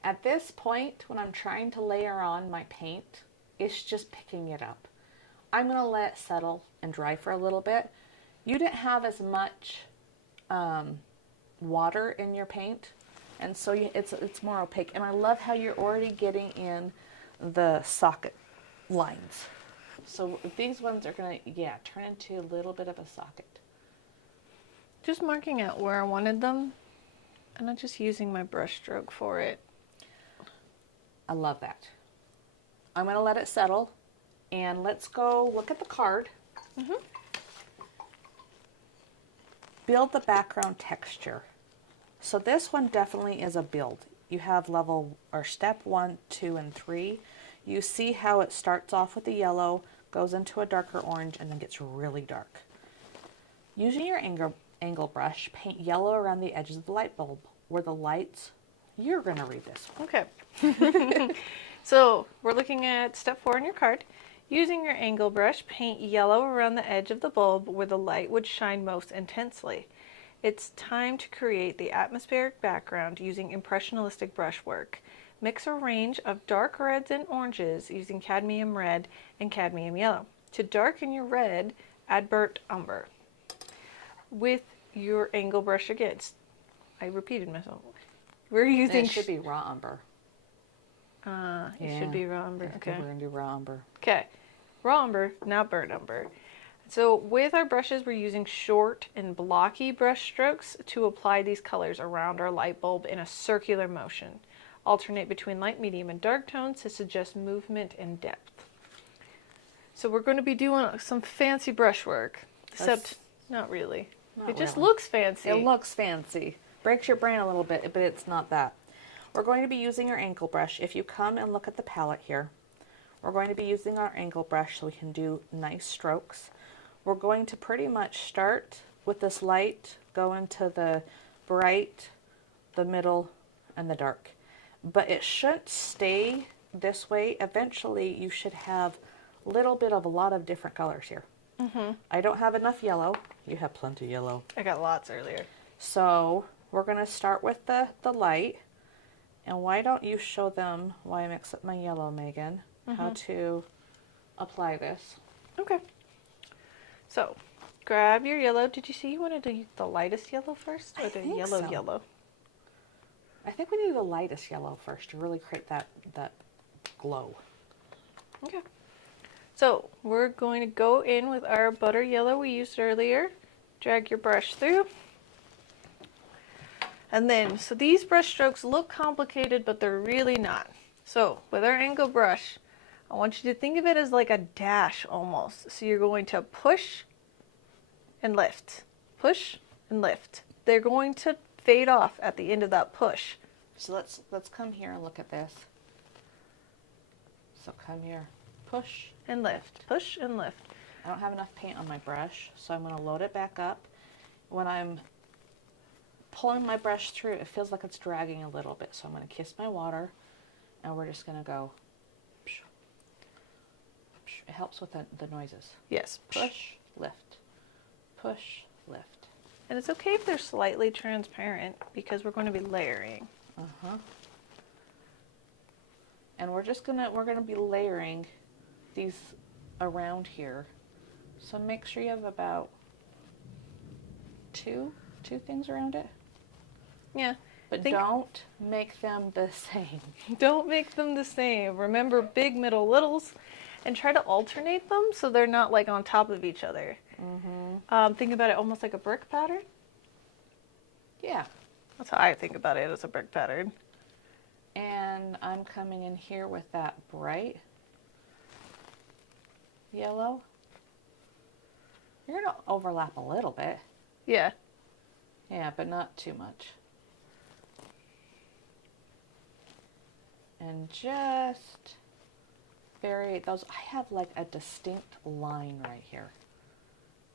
At this point, when I'm trying to layer on my paint, it's just picking it up. I'm going to let it settle and dry for a little bit. You didn't have as much water in your paint, and so it's more opaque. And I love how you're already getting in the socket lines. So these ones are going to, turn into a little bit of a socket. Just marking out where I wanted them, and I'm just using my brush stroke for it. I love that. I'm going to let it settle, and let's go look at the card. Mm-hmm. Build the background texture. So this one definitely is a build. You have step 1, 2, and 3. You see how it starts off with the yellow, goes into a darker orange, and then gets really dark. Using your angle brush, paint yellow around the edges of the light bulb where the lights. You're going to read this one. Okay. So we're looking at step 4 on your card. Using your angle brush, paint yellow around the edge of the bulb where the light would shine most intensely. It's time to create the atmospheric background using impressionistic brushwork. Mix a range of dark reds and oranges using cadmium red and cadmium yellow. To darken your red, add burnt umber. With your angle brush again, I repeated myself. We're using... And it should be raw umber. It should be raw umber. Okay. We're going to do raw umber. Okay. Raw umber, not burnt umber. So with our brushes, we're using short and blocky brush strokes to apply these colors around our light bulb in a circular motion. Alternate between light, medium, and dark tones to suggest movement and depth. So we're going to be doing some fancy brushwork, except not really. It just looks fancy. It looks fancy. Breaks your brain a little bit, but it's not that. We're going to be using our angle brush. If you come and look at the palette here, we're going to be using our angle brush so we can do nice strokes. We're going to pretty much start with this light, go into the bright, the middle, and the dark. But it shouldn't stay this way. Eventually, you should have a lot of different colors here. Mm-hmm. I don't have enough yellow. You have plenty of yellow. I got lots earlier. So we're going to start with the light. And why don't you show them, while I mix up my yellow, Megan, how to apply this? Okay. So, grab your yellow. Did you say you wanted to use the lightest yellow first, or I the think yellow so. yellow? I think we need the lightest yellow first to really create that glow. Okay. So, we're going to go in with our butter yellow we used earlier. Drag your brush through. And then, so these brush strokes look complicated, but they're really not. So, with our angle brush, I want you to think of it as like a dash almost. So you're going to push and lift, push and lift. They're going to fade off at the end of that push. So let's come here and look at this. So come here, push And lift, push and lift. I don't have enough paint on my brush, so I'm going to load it back up. When I'm pulling my brush through, it feels like it's dragging a little bit, so I'm going to kiss my water, and we're just going to go. It helps with the noises. Yes. Push, lift, push, lift. And it's okay if they're slightly transparent because we're going to be layering. And we're gonna be layering these around here. So make sure you have about two things around it. Yeah. But don't make them the same. Don't make them the same. Remember big, middle, littles, and try to alternate them so they're not like on top of each other. Think about it almost like a brick pattern. Yeah. That's how I think about it, as a brick pattern. And I'm coming in here with that bright yellow. You're going to overlap a little bit. Yeah. Yeah, but not too much. And just variate those. I have like a distinct line right here.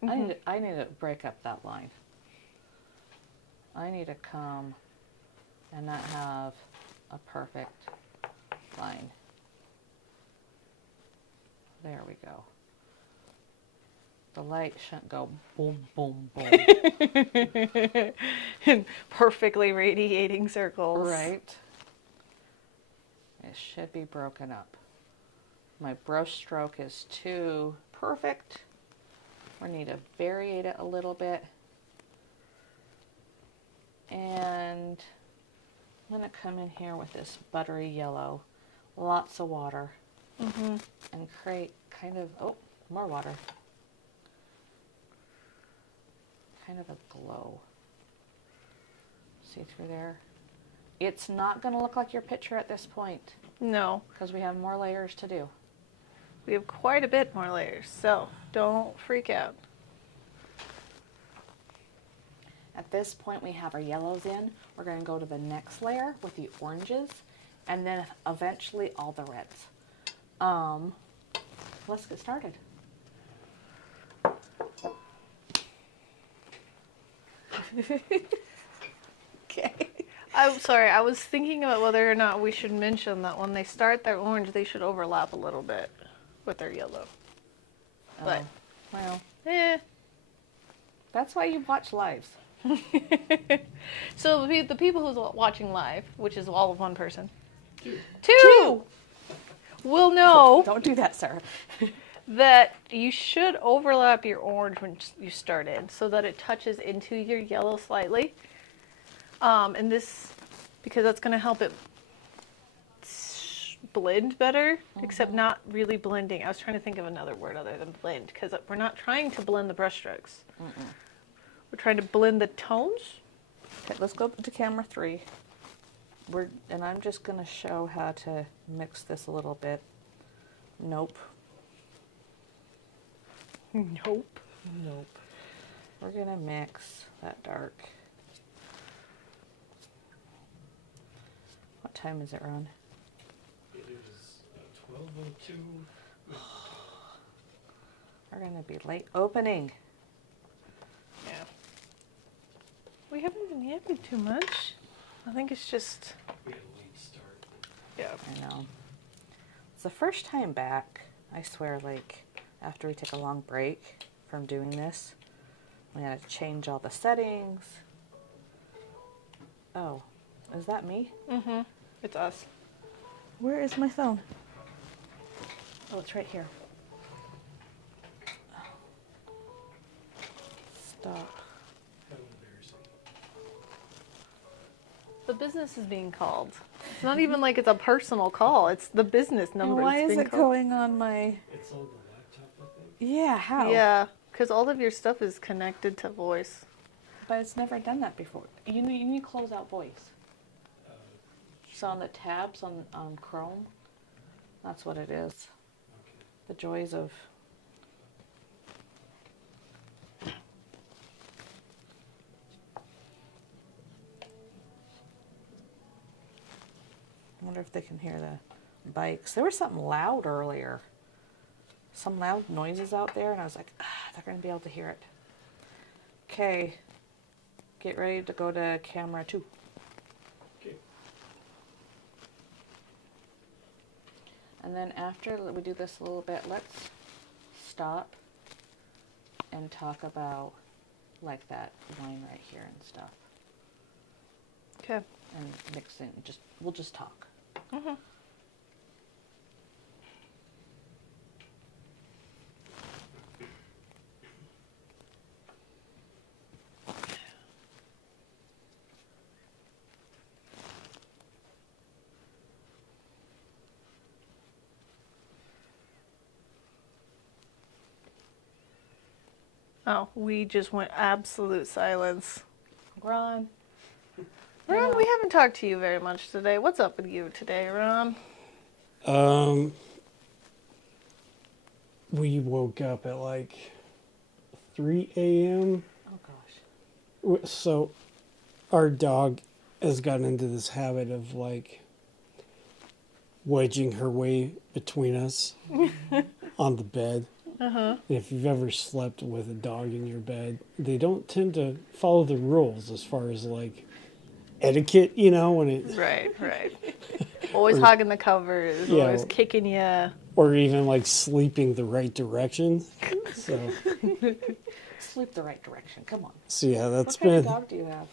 I need to break up that line. I need to come and not have a perfect line. There we go. The light shouldn't go boom, boom, boom. Perfectly radiating circles. Right. It should be broken up. My brush stroke is too perfect. We need to variate it a little bit. And I'm going to come in here with this buttery yellow, lots of water, and create kind of, oh, more water, kind of a glow. See through there? It's not going to look like your picture at this point. No. Because we have more layers to do. We have quite a bit more layers, so don't freak out. At this point, we have our yellows in. We're going to go to the next layer with the oranges, and then eventually all the reds. Let's get started. Okay. I'm sorry, I was thinking about whether or not we should mention that when they start their orange, they should overlap a little bit with their yellow. But, well, that's why you watch lives. So the people who's watching live, which is all of one person, Two! will know Don't do that, Sarah. that you should overlap your orange when you start in so that it touches into your yellow slightly. And this, because that's going to help it blend better, except not really blending. I was trying to think of another word other than blend, because we're not trying to blend the brush strokes. We're trying to blend the tones. Okay, let's go to camera 3. And I'm just going to show how to mix this a little bit. Nope. Nope. Nope. We're going to mix that dark. What time is it, Ron? It is 12:02. We're going to be late opening. Yeah. We haven't been yapping too much. I think it's just... We had a late start. Yeah. I know. It's the first time back, I swear, like, after we take a long break from doing this. We had to change all the settings. Oh, is that me? It's us. Where is my phone? Oh, it's right here. Stop. How embarrassing. The business is being called. It's not even like it's a personal call. It's the business number. Why that's is being it called. going on my... It's on the laptop, I think. Yeah, how? Yeah, because all of your stuff is connected to voice. But it's never done that before. You need to close out voice. Uh, So on the tabs on Chrome, that's what it is. okay. The joys of... I wonder if they can hear the bikes. There was something loud earlier. Some loud noises out there, and I was like, they're going to be able to hear it. Okay. Get ready to go to camera 2. Okay. And then after we do this a little bit, let's stop and talk about like that line right here and stuff. Okay. And mixing, we'll just talk. Mm-hmm. Oh, we just went absolute silence. Ron. Ron, we haven't talked to you very much today. What's up with you today, Ron? We woke up at like 3 a.m. Oh gosh. So our dog has gotten into this habit of like wedging her way between us on the bed. Uh-huh. If you've ever slept with a dog in your bed, they don't tend to follow the rules as far as like etiquette, you know, when it Right. Always hogging the covers, Yeah. always kicking you. or even like sleeping the right direction. So Sleep the right direction. Come on. yeah, that's What kind been of dog do you have?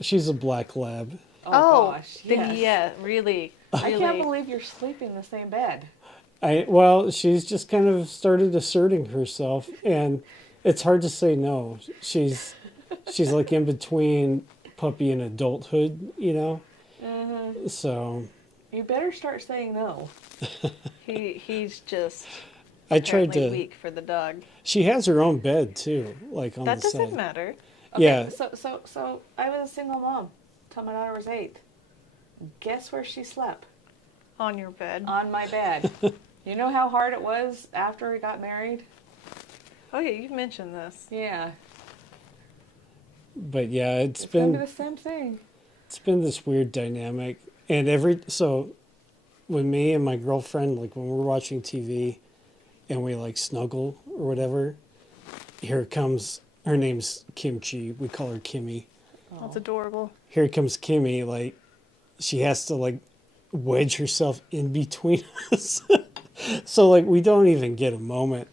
she's a black lab. Oh, gosh. then Yes. yeah, really. I can't believe you're sleeping in the same bed. Well, she's just kind of started asserting herself, and it's hard to say no. She's like in between puppy and adulthood, you know. So You better start saying no. He's just I tried apparently to. weak for the dog. She has her own bed too, like on That the doesn't side. matter. Okay, Yeah. So I was a single mom till my daughter was 8. Guess where she slept? On your bed. On my bed. You know how hard it was after we got married? Oh yeah, you've mentioned this. Yeah. But yeah, It's gonna be the same thing. it's been this weird dynamic, and so when me and my girlfriend, like when we're watching TV, and we like snuggle or whatever, here comes her name's Kimchi. We call her Kimmy. That's adorable. Here comes Kimmy, like she has to like wedge herself in between us. So like we don't even get a moment.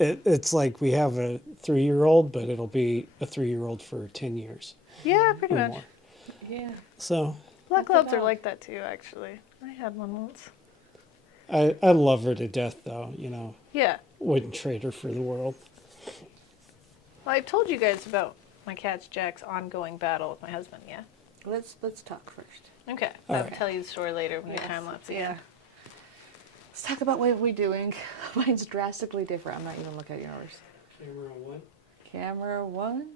It's like we have a 3-year-old, but it'll be a 3-year-old for 10 years Yeah, pretty or much. more. Yeah. So Black That's labs are about- like that too, actually. I had one once. I love her to death, though. You know, Yeah. wouldn't trade her for the world. Well, I've told you guys about my cat's Jack's ongoing battle with my husband, yeah? Let's talk first. Okay. All I'll right. tell you the story later when Yes, your time lapse. yeah. Let's talk about what we're doing. Mine's drastically different. I'm not even looking at yours. Camera 1. Camera 1.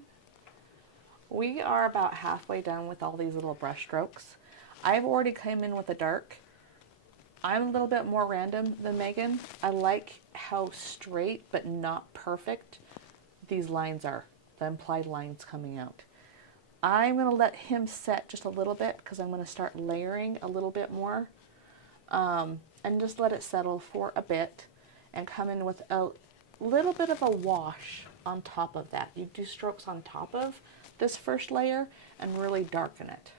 We are about halfway done with all these little brush strokes. I've already come in with a dark. I'm a little bit more random than Megan. I like how straight but not perfect these lines are. The implied lines coming out. I'm going to let him set just a little bit because I'm going to start layering a little bit more. And just let it settle for a bit and come in with a little bit of a wash on top of that. You do strokes on top of this first layer and really darken it.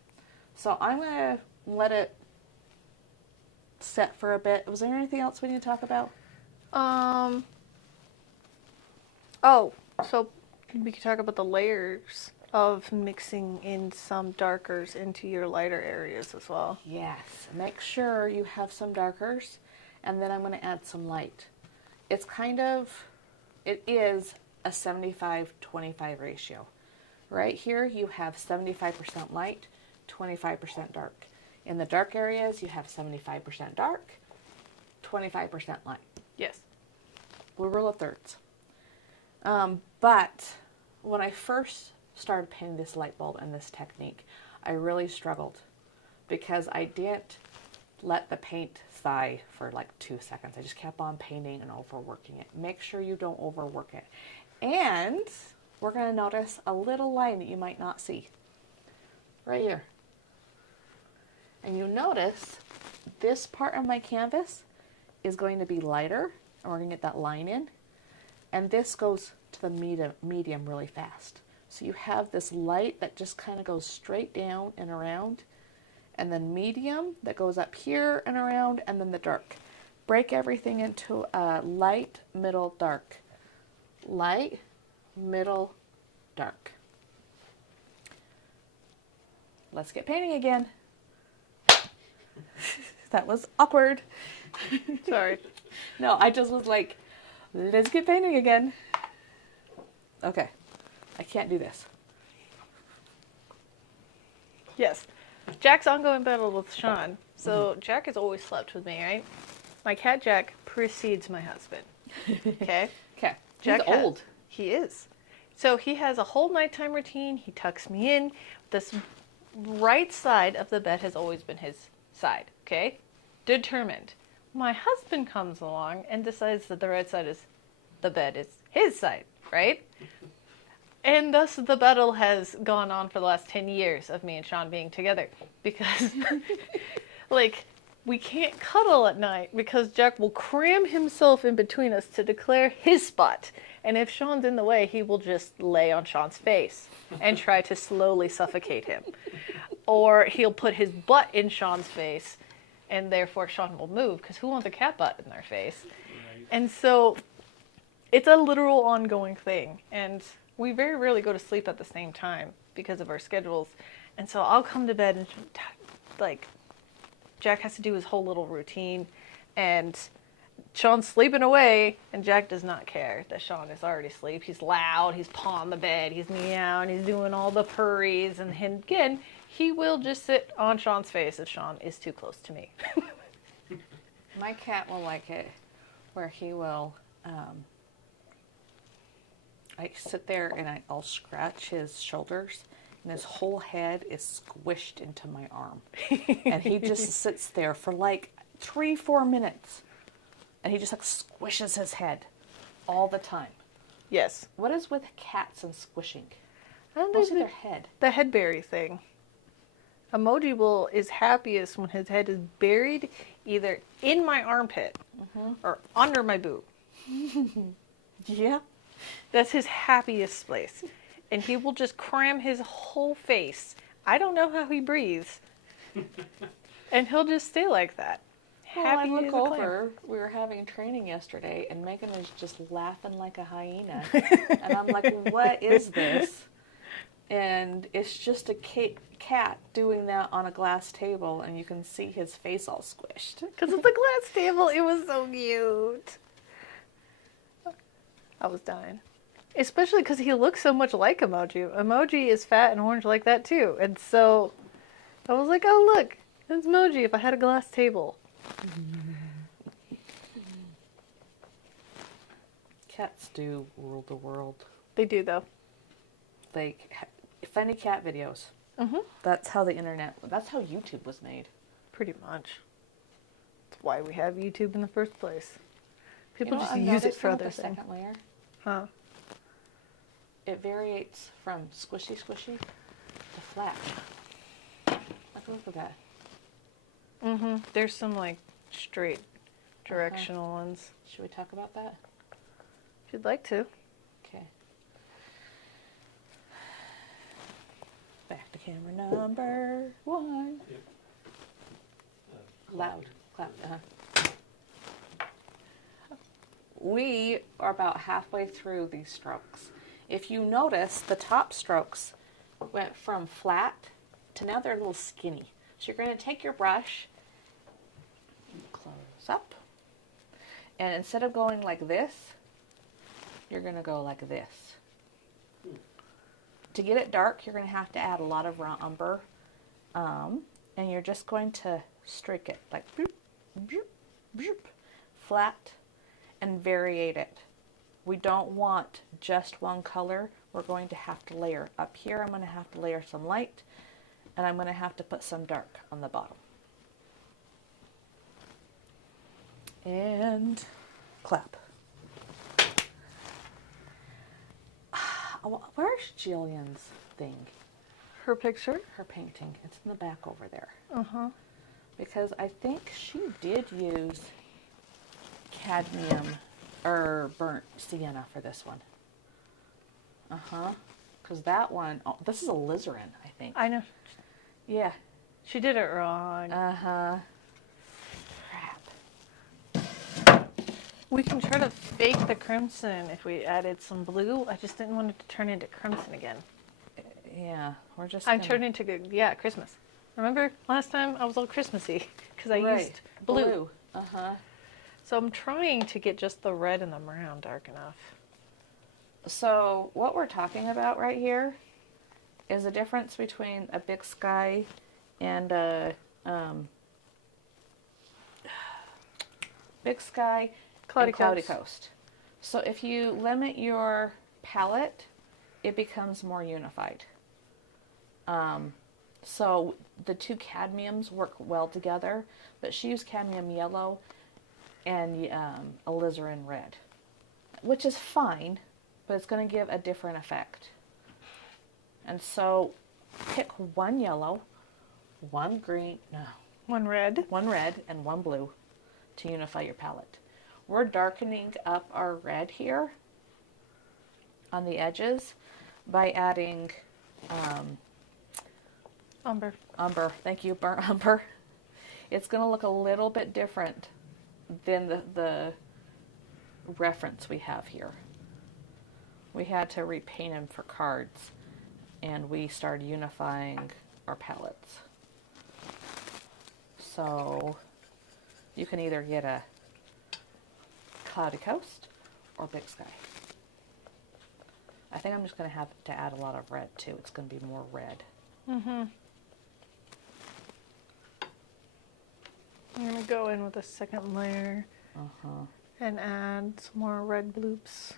So I'm going to let it set for a bit. Was there anything else we need to talk about? Oh, so we could talk about the layers of mixing in some darkers into your lighter areas as well. Yes, make sure you have some darkers, and then I'm going to add some light. It is a 75-25 ratio. Right here you have 75% light, 25% dark. In the dark areas you have 75% dark, 25% light. Yes. We rule of thirds. But when I first started painting this light bulb and this technique, I really struggled because I didn't let the paint sigh for like 2 seconds. I just kept on painting and overworking it. Make sure you don't overwork it. And we're going to notice a little line that you might not see right here. And you notice this part of my canvas is going to be lighter, and we're going to get that line in. And this goes to the medium really fast. So you have this light that just kind of goes straight down and around, and then medium that goes up here and around, and then the dark. Break everything into a light, middle, dark. Light, middle, dark. Let's get painting again. That was awkward. Sorry. No, I just was like, let's get painting again. Okay, I can't do this. Yes. Jack's ongoing battle with Sean. So Jack has always slept with me, right? My cat Jack precedes my husband. Okay? Okay, Jack he's old. He is. So he has a whole nighttime routine. He tucks me in. This right side of the bed has always been his side. Okay? Determined. My husband comes along and decides that the right side is the bed is his side, right? And thus the battle has gone on for the last 10 years of me and Sean being together because like we can't cuddle at night because Jack will cram himself in between us to declare his spot. And if Sean's in the way, he will just lay on Sean's face and try to slowly suffocate him. Or he'll put his butt in Sean's face and therefore Sean will move because who wants a cat butt in their face? Right. And so it's a literal ongoing thing. And we very rarely go to sleep at the same time because of our schedules. And so I'll come to bed and like Jack has to do his whole little routine and Sean's sleeping away and Jack does not care that Sean is already asleep. He's loud, he's pawing the bed, he's meowing, he's doing all the purries, and again, he will just sit on Sean's face if Sean is too close to me. My cat will like it where he will I sit there and I'll scratch his shoulders and his whole head is squished into my arm. And he just sits there for like 3-4 minutes. And he just like squishes his head all the time. Yes. What is with cats and squishing? I don't Mostly think their head. the head bury thing. Emoji is happiest when his head is buried either in my armpit or under my boob. Yeah. That's his happiest place. And he will just cram his whole face. I don't know how he breathes. And he'll just stay like that. Well, Happy I look as a clam. over, we were having training yesterday, and Megan is just laughing like a hyena. And I'm like, what is this? And it's just a cat doing that on a glass table, and you can see his face all squished. Because of the glass table, it was so cute. I was dying. Especially because he looks so much like Emoji. Emoji is fat and orange like that too. And so I was like, oh look, it's Emoji if I had a glass table. Cats do rule the world. They do though. Like, funny cat videos. That's how that's how YouTube was made. Pretty much. That's why we have YouTube in the first place. People You know just what I'm use it for noticing other with the things. second layer? Huh. It variates from squishy to flat. Like, look at that. There's some like straight directional ones. Should we talk about that? If you'd like to. Okay. Back to camera number 1. Yep. Loud. Clap. We are about halfway through these strokes. If you notice, the top strokes went from flat to now they're a little skinny. So you're going to take your brush, close up, and instead of going like this, you're going to go like this. To get it dark, you're going to have to add a lot of raw umber, and you're just going to streak it like boop, boop, boop, flat, and variate it. We don't want just one color. We're going to have to layer. Up here, I'm going to have to layer some light, and I'm going to have to put some dark on the bottom. And clap. Where's Jillian's thing? Her picture? Her painting. It's in the back over there. Uh-huh. Because I think she did use cadmium or burnt sienna for this one. Uh-huh. Because that one, oh, this is alizarin, I think. I know. Yeah. She did it wrong. Uh-huh. Crap. We can try to fake the crimson if we added some blue. I just didn't want it to turn into crimson again. Yeah, we're just I turned into, yeah, Christmas. Remember last time I was all Christmassy because I used blue. Uh-huh. So I'm trying to get just the red and the brown dark enough. So what we're talking about right here is the difference between a big sky and a big sky Cloudy and cloudy coast. coast. So if you limit your palette, it becomes more unified. So the two cadmiums work well together, but she used cadmium yellow and alizarin red, which is fine, but it's going to give a different effect. And so pick one yellow, one green, no, One red. one red and one blue to unify your palette. We're darkening up our red here on the edges by adding Umber. umber. Thank you, burnt umber. It's going to look a little bit different than the reference we have here. We had to repaint them for cards, and we started unifying our palettes. So you can either get a cloudy coast or big sky. I think I'm just going to have to add a lot of red too. It's going to be more red. Mm-hmm. I'm going to go in with a second layer Uh-huh. and add some more red bloops.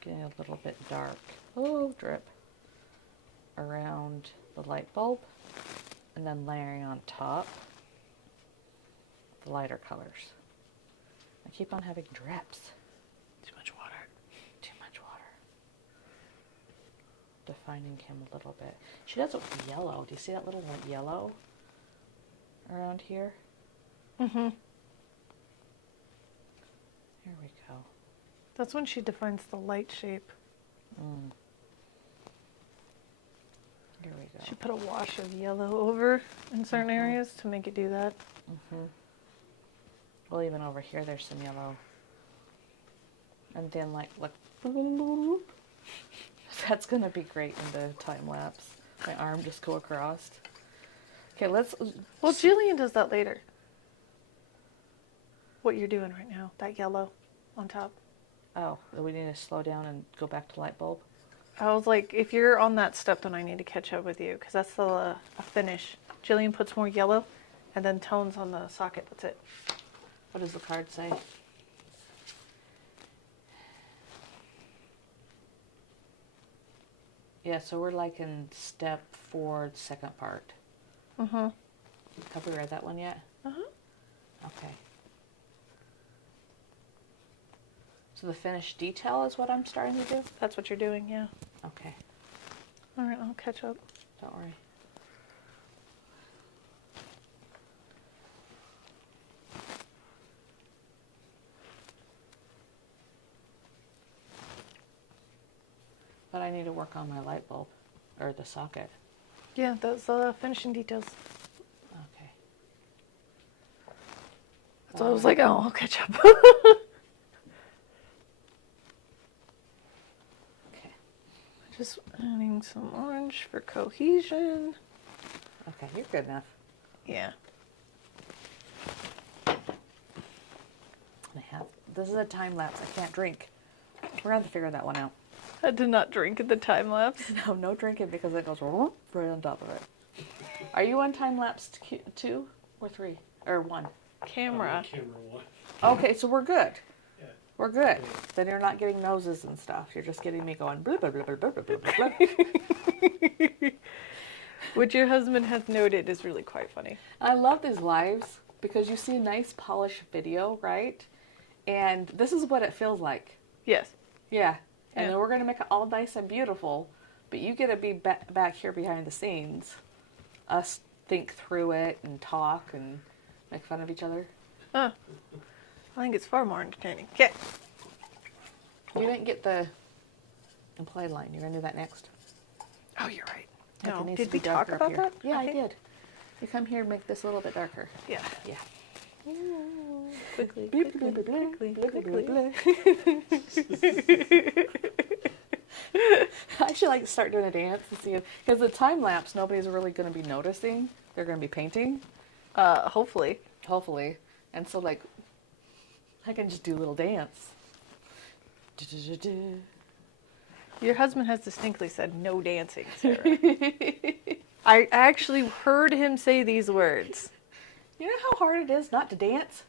Getting a little bit dark. Oh, drip. Around the light bulb. And then layering on top the lighter colors. I keep on having drips. Too much water. Too much water. Defining him a little bit. She does it with yellow. Do you see that little yellow around here? Mm-hmm. Here we go. That's when she defines the light shape. Mm. Here we go. She put a wash of yellow over in certain areas to make it do that. Mm-hmm. Well, even over here, there's some yellow. And then, like, that's going to be great in the time lapse. My arm just go across. Okay, let's. Well, Jillian does that later. What you're doing right now, that yellow on top. Oh, we need to slow down and go back to light bulb. I was like, if you're on that step, then I need to catch up with you because that's a finish. Jillian puts more yellow and then tones on the socket. That's it. What does the card say? Yeah, so we're like in step 4, second part. Mm-hmm. Have we read that one yet? Uh-huh. Okay. So the finished detail is what I'm starting to do? That's what you're doing, yeah. Okay, All right, I'll catch up. don't worry. But I need to work on my light bulb, or the socket. Yeah, those finishing details. Okay. So I was like, oh, I'll catch up. Okay. I Just adding some orange for cohesion. Okay, you're good enough. Yeah. This is a time lapse. I can't drink. We're going to have to figure that one out. I did not drink in the time lapse. No, no drinking because it goes right on top of it. Are you on time lapse 2 or 3 or 1? Camera. Camera 1. Okay, so we're good. Yeah. We're good. Then you're not getting noses and stuff. You're just getting me going blah, blah, blah, blah, blah, blah, blah, blah. Which your husband has noted is really quite funny. I love these lives because you see a nice polished video, right? And this is what it feels like. Yes. Yeah. And Yeah. then we're going to make it all nice and beautiful, but you get to be back here behind the scenes. Us think through it and talk and make fun of each other. I think it's far more entertaining. Okay. You didn't get the implied line. You're going to do that next. Oh, you're right. Like, it No. needs Did to be we talk darker up about here. that? Yeah, I Okay. did. You come here and make this a little bit darker. Yeah. Yeah. Quickly, Bleep, quickly, bleep, bleep, quickly, bleep, quickly. bleep, bleep. I should like start doing a dance and see if, because the time lapse, nobody's really going to be noticing. They're going to be painting, Hopefully. hopefully. And so like, I can just do a little dance. Your husband has distinctly said no dancing, Sarah. I actually heard him say these words. You know how hard it is not to dance?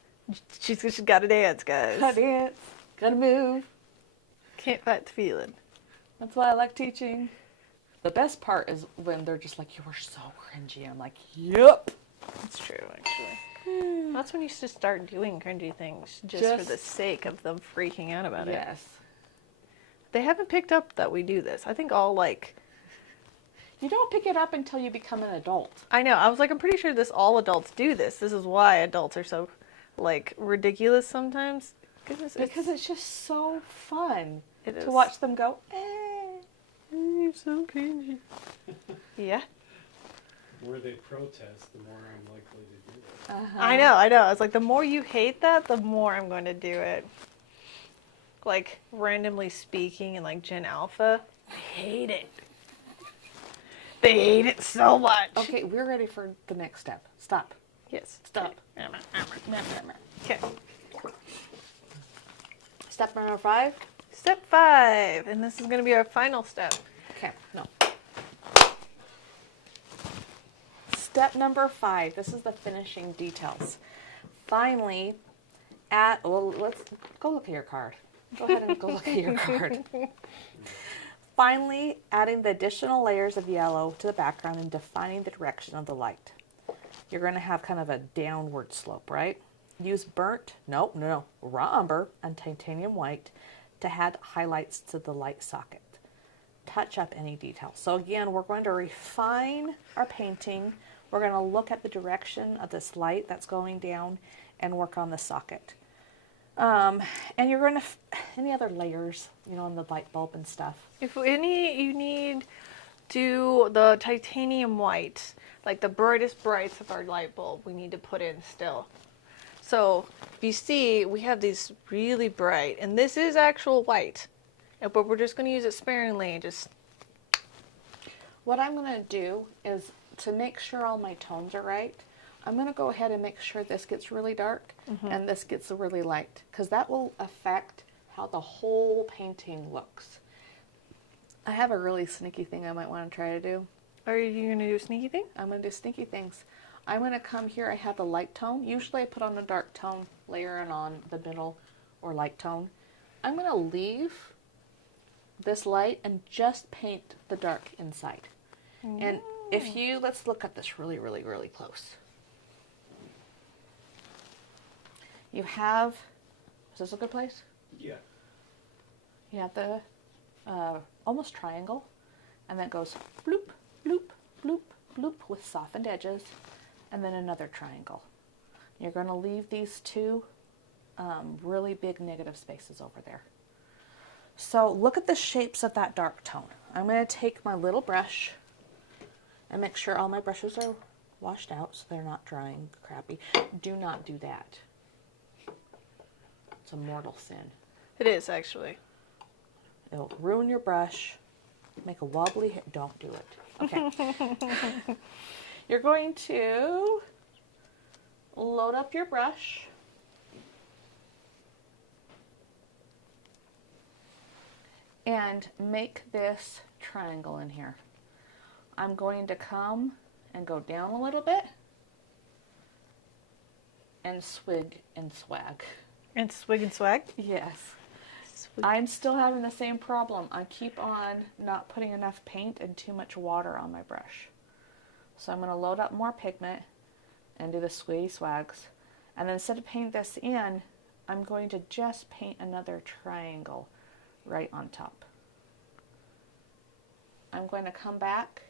She's got to dance, Gotta guys. dance. Gotta move. Can't fight the feeling. That's why I like teaching. The best part is when they're just like, you were so cringy. I'm like, yep. That's true, actually. That's when you should start doing cringy things just for the sake of them freaking out about it. Yes. They haven't picked up that we do this. I think all like, You don't pick it up until you become an adult. I know. I was like, I'm pretty sure all adults do this. This is why adults are so like ridiculous sometimes. Goodness, Because it's just so fun it is. to watch them go, You're so cringy. Yeah. The more they protest, the more I'm likely to do it. I know. I was like, the more you hate that, the more I'm going to do it. Like, randomly speaking in, like, Gen Alpha, I hate it. They hate it so much. Okay, we're ready for the next step. Stop. Yes. Stop. Okay. Step number 5. Step 5. And this is going to be our final step. Okay, no. Step number 5. This is the finishing details. Finally, let's go look at your card. Go ahead and go look at your card. Finally, adding the additional layers of yellow to the background and defining the direction of the light. You're going to have kind of a downward slope, right? Use raw umber and titanium white to add highlights to the light socket. Touch up any details. So again, we're going to refine our painting. We're going to look at the direction of this light that's going down and work on the socket. And you're going to, any other layers, on the light bulb and stuff. If any you need, do the titanium white, like the brightest brights of our light bulb, we need to put in still. So if you see, we have these really bright, and this is actual white, but we're just going to use it sparingly. What I'm going to do is, to make sure all my tones are right, I'm going to go ahead and make sure this gets really dark and this gets really light, because that will affect how the whole painting looks. I have a really sneaky thing I might want to try to do. Are you going to do a sneaky thing? I'm going to do sneaky things. I'm going to come here, I have the light tone. Usually I put on a dark tone, layer it on the middle or light tone. I'm going to leave this light and just paint the dark inside. And if you, let's look at this really, really, really close. You have, is this a good place? Yeah. You have the almost triangle, and then it goes bloop, bloop, bloop, bloop with softened edges, and then another triangle. You're going to leave these two really big negative spaces over there. So look at the shapes of that dark tone. I'm going to take my little brush and make sure all my brushes are washed out so they're not drying crappy. Do not do that. It's a mortal sin. It is, actually. It'll ruin your brush. Make a wobbly hit. Don't do it. Okay. You're going to load up your brush. And make this triangle in here. I'm going to come and go down a little bit and swig and swag. And swig and swag? Yes. Swig. I'm still having the same problem. I keep on not putting enough paint and too much water on my brush. So I'm going to load up more pigment and do the swiggy swags. And then instead of paint this in, I'm going to just paint another triangle right on top. I'm going to come back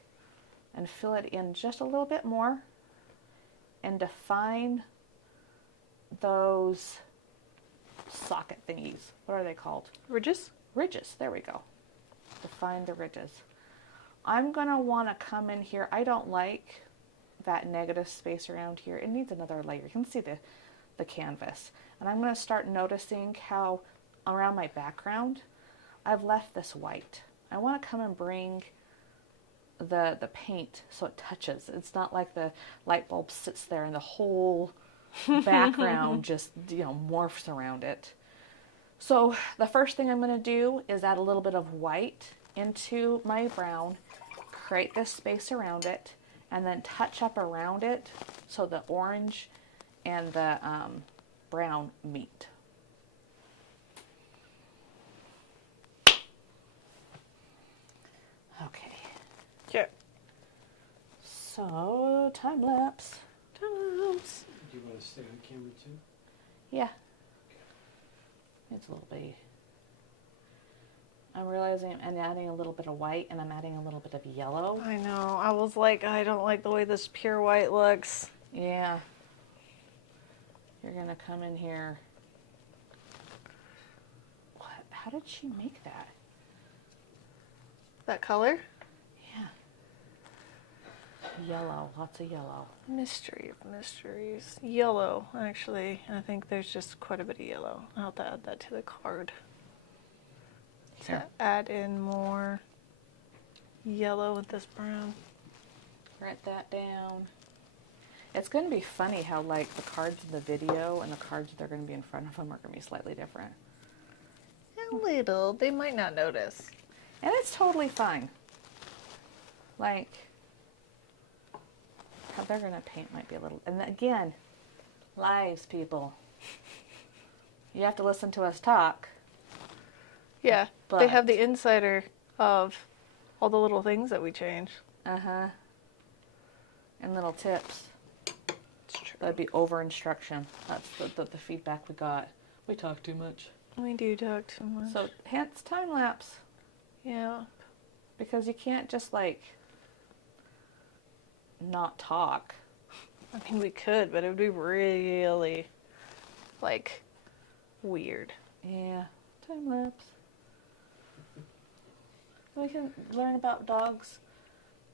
and fill it in just a little bit more and define those socket thingies. What are they called? Ridges? Ridges. There we go. Define the ridges. I'm going to want to come in here. I don't like that negative space around here. It needs another layer. You can see the canvas. And I'm going to start noticing how around my background I've left this white. I want to come and bring the paint so it touches. It's not like the light bulb sits there and the whole background just, morphs around it. So the first thing I'm going to do is add a little bit of white into my brown, create this space around it, and then touch up around it so the orange and the brown meet. Okay. Yeah. So, time lapse. Time lapse. Do you want to stay on camera too? Yeah. It's a little bitty. I'm realizing I'm adding a little bit of white and I'm adding a little bit of yellow. I know. I was like, I don't like the way this pure white looks. Yeah. You're going to come in here. What? How did she make that? That color? Yeah. Yellow. Lots of yellow. Mystery of mysteries. Yellow, actually. I think there's just quite a bit of yellow. I'll have to add that to the card. Here. To add in more yellow with this brown. Write that down. It's going to be funny how, like, the cards in the video and the cards that are going to be in front of them are going to be slightly different. A little. They might not notice. And it's totally fine. Like, how they're going to paint might be a little... And again, lives, people. You have to listen to us talk. Yeah, But- they have the insider of all the little things that we change. Uh-huh. And little tips. It's true. That'd be over-instruction. That's the feedback we got. We talk too much. We do talk too much. So, hence time-lapse. yeah. Because you can't just, like, not talk. I mean, we could, but it would be really, like, weird. Yeah. Time-lapse. We can learn about dogs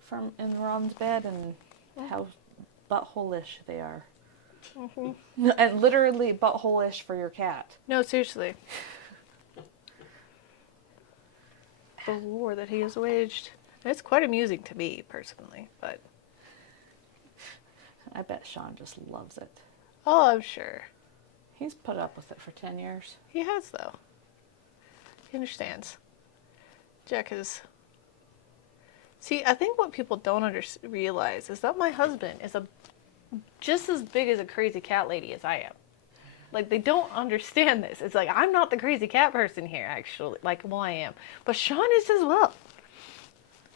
from in Ron's bed and how butthole-ish they are. Mm-hmm. And literally butthole-ish for your cat. No, seriously. The war that he has waged. It's quite amusing to me, personally, but... I bet Sean just loves it. Oh, I'm sure. He's put up with it for 10 years. He has, though. He understands. Jack is... See, I think what people don't realize is that my husband is just as big as a crazy cat lady as I am. Like, they don't understand this. It's like, I'm not the crazy cat person here, actually. Like, well, I am. But Sean is as well.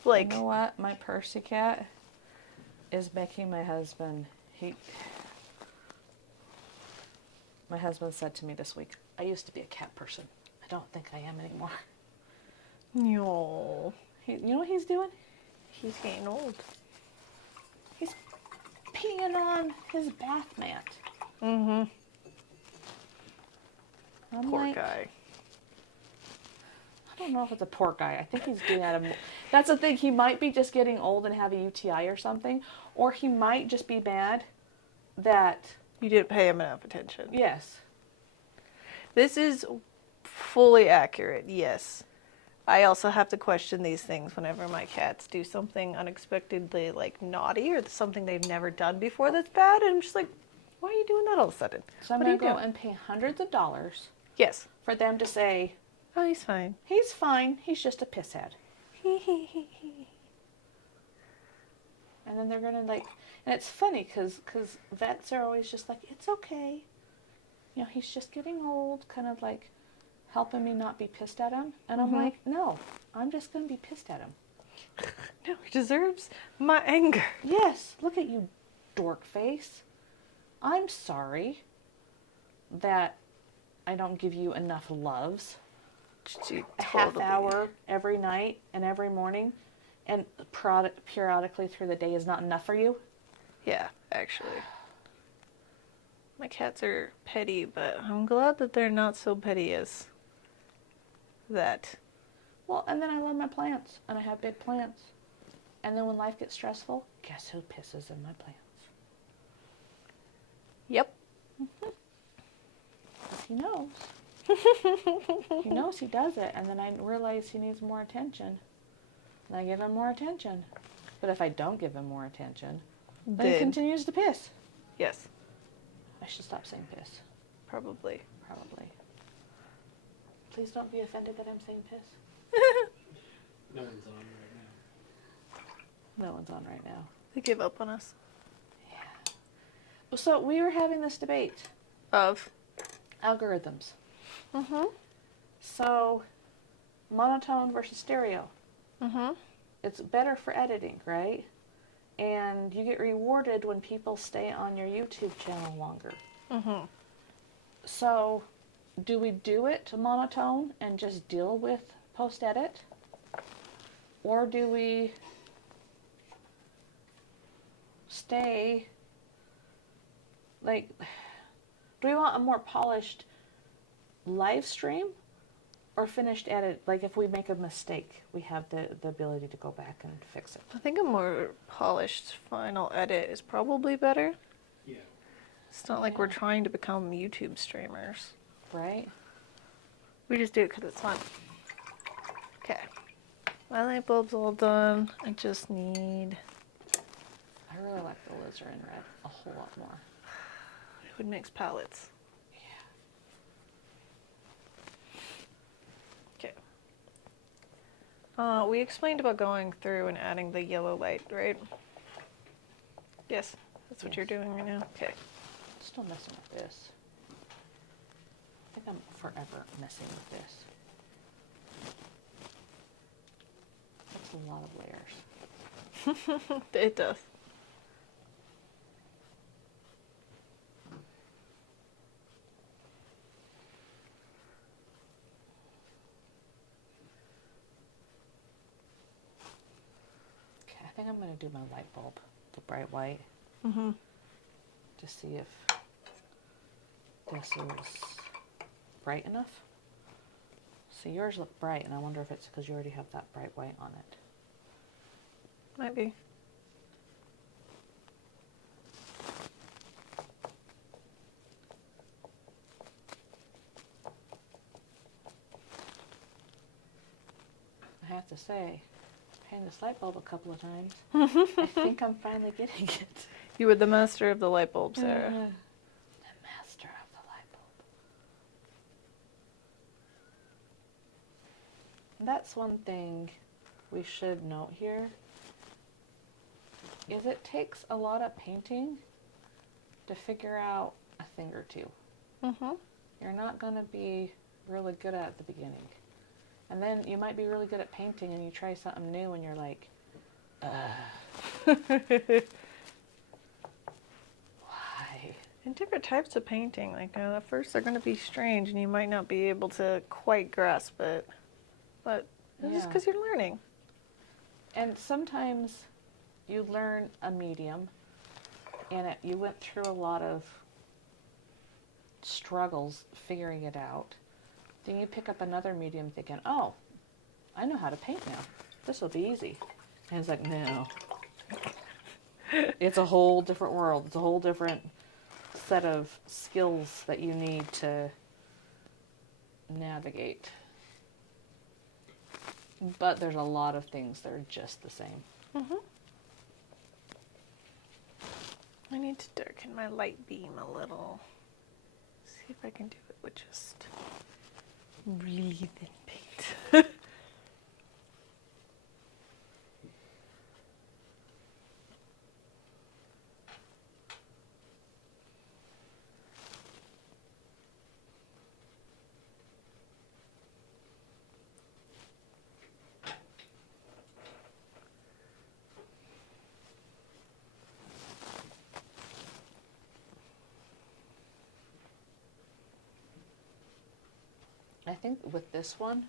Like... You know what? My Percy cat is making my husband... My husband said to me this week, I used to be a cat person. I don't think I am anymore. No. You know what he's doing? He's getting old. He's peeing on his bath mat. Mm-hmm. I'm Poor like, guy. I don't know if it's a poor guy. I think he's getting out of... That's the thing. He might be just getting old and have a UTI or something. Or he might just be mad that... You didn't pay him enough attention. Yes. This is fully accurate, yes. I also have to question these things whenever my cats do something unexpectedly like naughty or something they've never done before that's bad. And I'm just like, why are you doing that all of a sudden? So I'm What are going to you go doing? and pay hundreds of dollars Yes. for them to say, Oh, he's fine. he's fine, he's just a pisshead. And then they're going to like, and it's funny because vets are always just like, it's okay. You know, he's just getting old, kind of like helping me not be pissed at him. And I'm like, no, I'm just going to be pissed at him. No, he deserves my anger. Yes, look at you, dork face. I'm sorry that I don't give you enough loves. A half hour every night and every morning and periodically through the day is not enough for you? Yeah, actually. My cats are petty, but I'm glad that they're not so petty as that. Well, and then I love my plants, and I have big plants. And then when life gets stressful, guess who pisses in my plants? Yep. He knows. He knows he does it, and then I realize he needs more attention. And I give him more attention. But if I don't give him more attention, then he continues to piss. Yes, I should stop saying piss. probably. Probably. Please don't be offended that I'm saying piss. No one's on right now. No one's on right now. They give up on us. Yeah. So we were having this debate. Of? Algorithms. Mm-hmm. So, monotone versus stereo. Mm-hmm. It's better for editing, right? And you get rewarded when people stay on your YouTube channel longer. Mm-hmm. So, do we do it monotone and just deal with post-edit? Or do we stay, like, do we want a more polished live stream or finished edit? Like, if we make a mistake, we have the ability to go back and fix it. I think a more polished final edit is probably better. Yeah. It's not like we're trying to become YouTube streamers. Right? We just do it because it's fun. Okay. My light bulb's all done. I just need... I really like the alizarin red a whole lot more. It would mix palettes. Okay. We explained about going through and adding the yellow light, right? Yes, that's what Yes. you're doing right now. Okay. Still messing with this. I think I'm forever messing with this. That's a lot of layers. It does. Okay, I think I'm going to do my light bulb, the bright white, Mm-hmm. to see if this is bright enough. So yours look bright, and I wonder if it's because you already have that bright white on it. Might be. I have to say, paying this light bulb a couple of times, I think I'm finally getting it. You were the master of the light bulb, Sarah. The master of the light bulb. That's one thing we should note here, is it takes a lot of painting to figure out a thing or two. Mm-hmm. You're not going to be really good at the beginning. And then you might be really good at painting and you try something new and you're like, why? And different types of painting, like at first they're going to be strange and you might not be able to quite grasp it. But it's just Yeah. because you're learning. And sometimes you learn a medium and you went through a lot of struggles figuring it out. Then you pick up another medium thinking, oh, I know how to paint now. This will be easy. And it's like, no. It's a whole different world. It's a whole different set of skills that you need to navigate. But there's a lot of things that are just the same. Mm-hmm. I need to darken my light beam a little. See if I can do it with just really thin paint. I think with this one,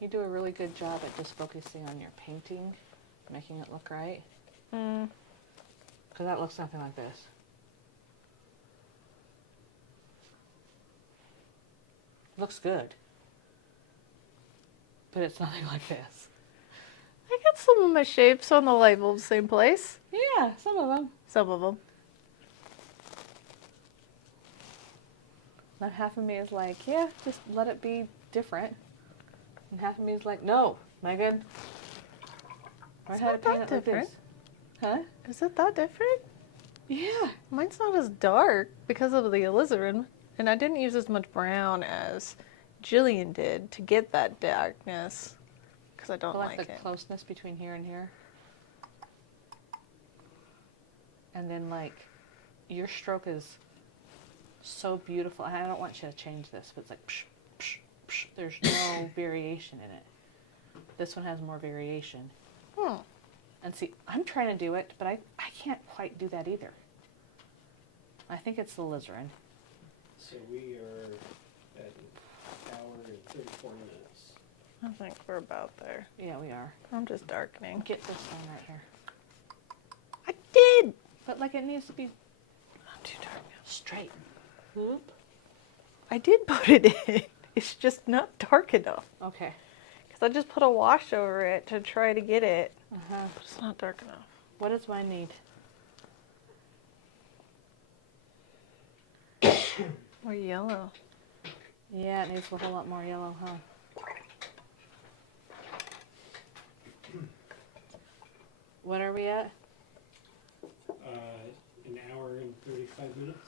you do a really good job at just focusing on your painting, making it look right. Mm. Because that looks something like this. Looks good. But it's nothing like this. I got some of my shapes on the label the same place. Yeah, some of them. Some of them. Then half of me is like, yeah, just let it be different. And half of me is like, no, Megan. It's I had not to paint that it like different. this. Huh? Is it that different? Yeah. Mine's not as dark because of the alizarin, and I didn't use as much brown as Jillian did to get that darkness because I don't I like like the it. closeness between here and here. And then like, your stroke is so beautiful. I don't want you to change this, but it's like, psh, psh, psh. There's no variation in it. This one has more variation. And see, I'm trying to do it, but I can't quite do that either. I think it's the alizarin. So we are at an hour and 34 minutes. I think we're about there. Yeah, we are. I'm just darkening. Get this one right here. I did! But like it needs to be Not too dark. straight. Whoop. I did put it in. It's just not dark enough. Okay. Because I just put a wash over it to try to get it. Uh-huh. But it's not dark enough. What does mine need? Or yellow. Yeah, it needs a whole lot more yellow, huh? What are we at? An hour and 35 minutes.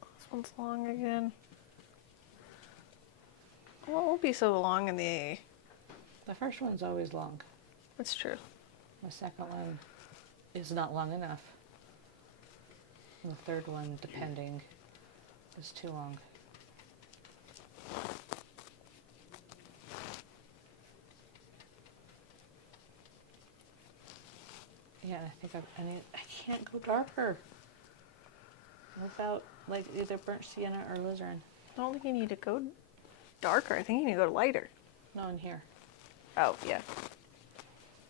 This one's long again. Well, it won't be so long in the... The first one's always long. That's true. The second one is not long enough. And the third one, depending, is too long. Yeah, I think I can't go darker without like either burnt sienna or alizarin. I don't think you need to go darker. I think you need to go lighter. No, in here. Oh, yeah.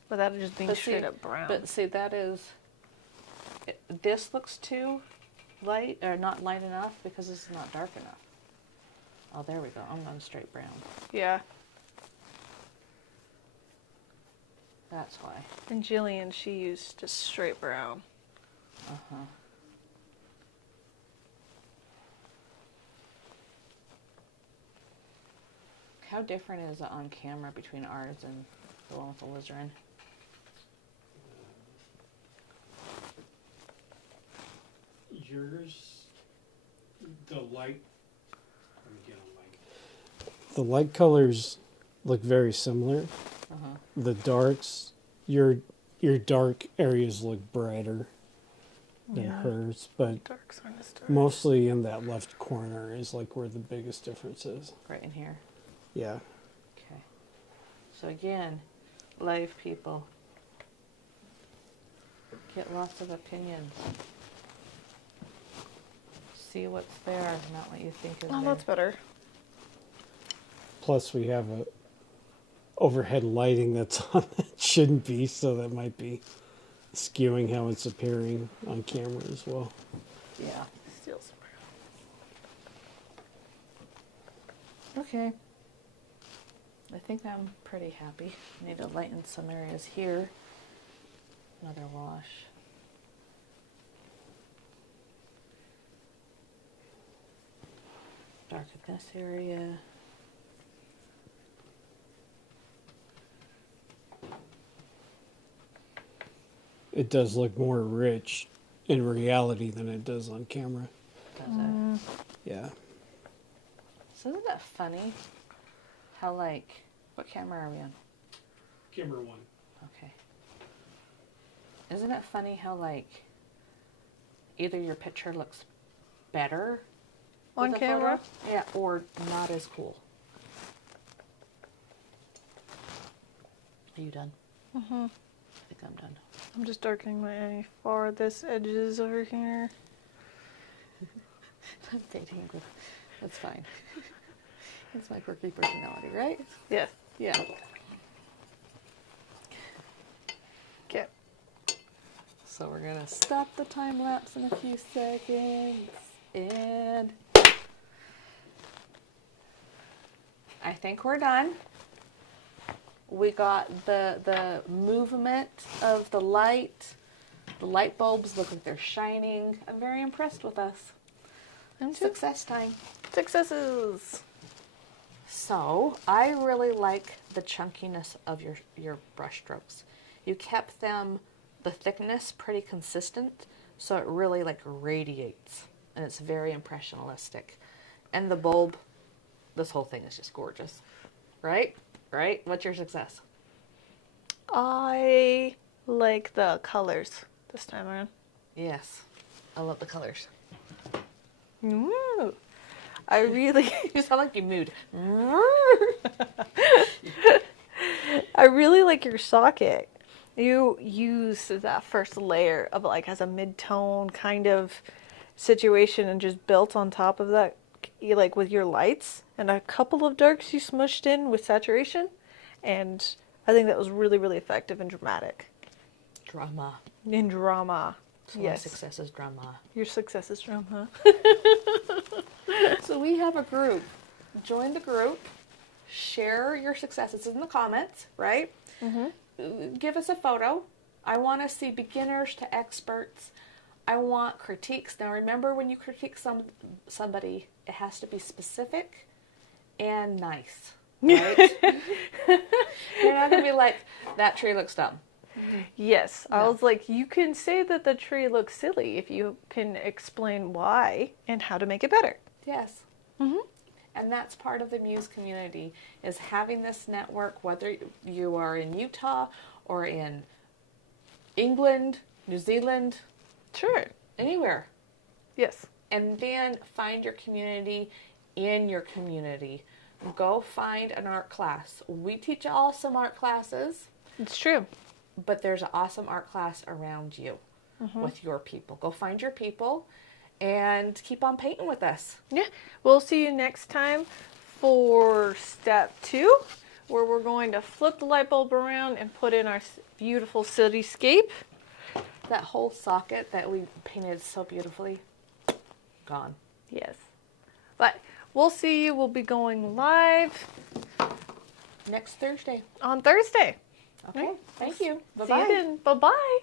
But that would just being But straight see- up brown. But see, that is, this looks too light, or not light enough, because this is not dark enough. Oh, there we go. I'm going straight brown. Yeah. That's why. And Jillian, she used just straight brown. Uh-huh. How different is it on camera between ours and the one with the alizarin? Yours, the light. Let me get on mic. The light colors look very similar. Uh-huh. The darks, your dark areas look brighter than Yeah. hers, but Darks aren't as dark. mostly in that left corner is like where the biggest difference is. Right in here. Yeah. Okay. So again, live people. Get lots of opinions. See what's there, not what you think is Oh, there. that's better. Plus we have a overhead lighting that's on that shouldn't be, so that might be skewing how it's appearing on camera as well. Yeah. Still some brown. Okay. I think I'm pretty happy. I need to lighten some areas here. Another wash. Darken this area. it does look more rich in reality than it does on camera. Does it? Yeah. So isn't that funny? How like, what camera are we on? Camera 1. Okay. Isn't it funny how like, either your picture looks better On with a camera? photo, yeah, or not as cool. Are you done? Mm-hmm. I think I'm done. I'm just darkening my farthest edges over here. I'm dating with, that's fine. It's my quirky personality, right? Yes. Yeah. Okay. So we're gonna stop the time lapse in a few seconds, and I think we're done. We got the movement of the light. The light bulbs look like they're shining. I'm very impressed with us. Success time. Successes. So I really like the chunkiness of your brush strokes. You kept them, the thickness pretty consistent, so it really like radiates, and it's very impressionistic. And the bulb, this whole thing is just gorgeous, right? Right? What's your success? I like the colors this time around. Yes, I love the colors. Ooh. I really, You sound like you mooed. I really like your socket. You use that first layer of like as a mid-tone kind of situation and just built on top of that, like with your lights and a couple of darks you smushed in with saturation, and I think that was really, really effective and dramatic. Drama. In drama. So my success is drama. Your success is drama. So we have a group. Join the group. Share your successes in the comments, right? Mm-hmm. Give us a photo. I want to see beginners to experts. I want critiques. Now remember, when you critique somebody, it has to be specific and nice, right? You're not going to be like, that tree looks dumb. Yes, I No. was like, you can say that the tree looks silly if you can explain why and how to make it better. Yes. Mm-hmm. And that's part of the Muse community, is having this network, whether you are in Utah or in England, New Zealand, Sure. anywhere. Yes. And then find your community in your community. Go find an art class. We teach awesome art classes, It's true. but there's an awesome art class around you with your people. Go find your people and keep on painting with us. Yeah. We'll see you next time for step 2, where we're going to flip the light bulb around and put in our beautiful cityscape. That whole socket that we painted so beautifully, gone. Yes. But we'll see you. We'll be going live Next Thursday. on Thursday. Okay. Thank you. See you Bye-bye. then. Bye-bye.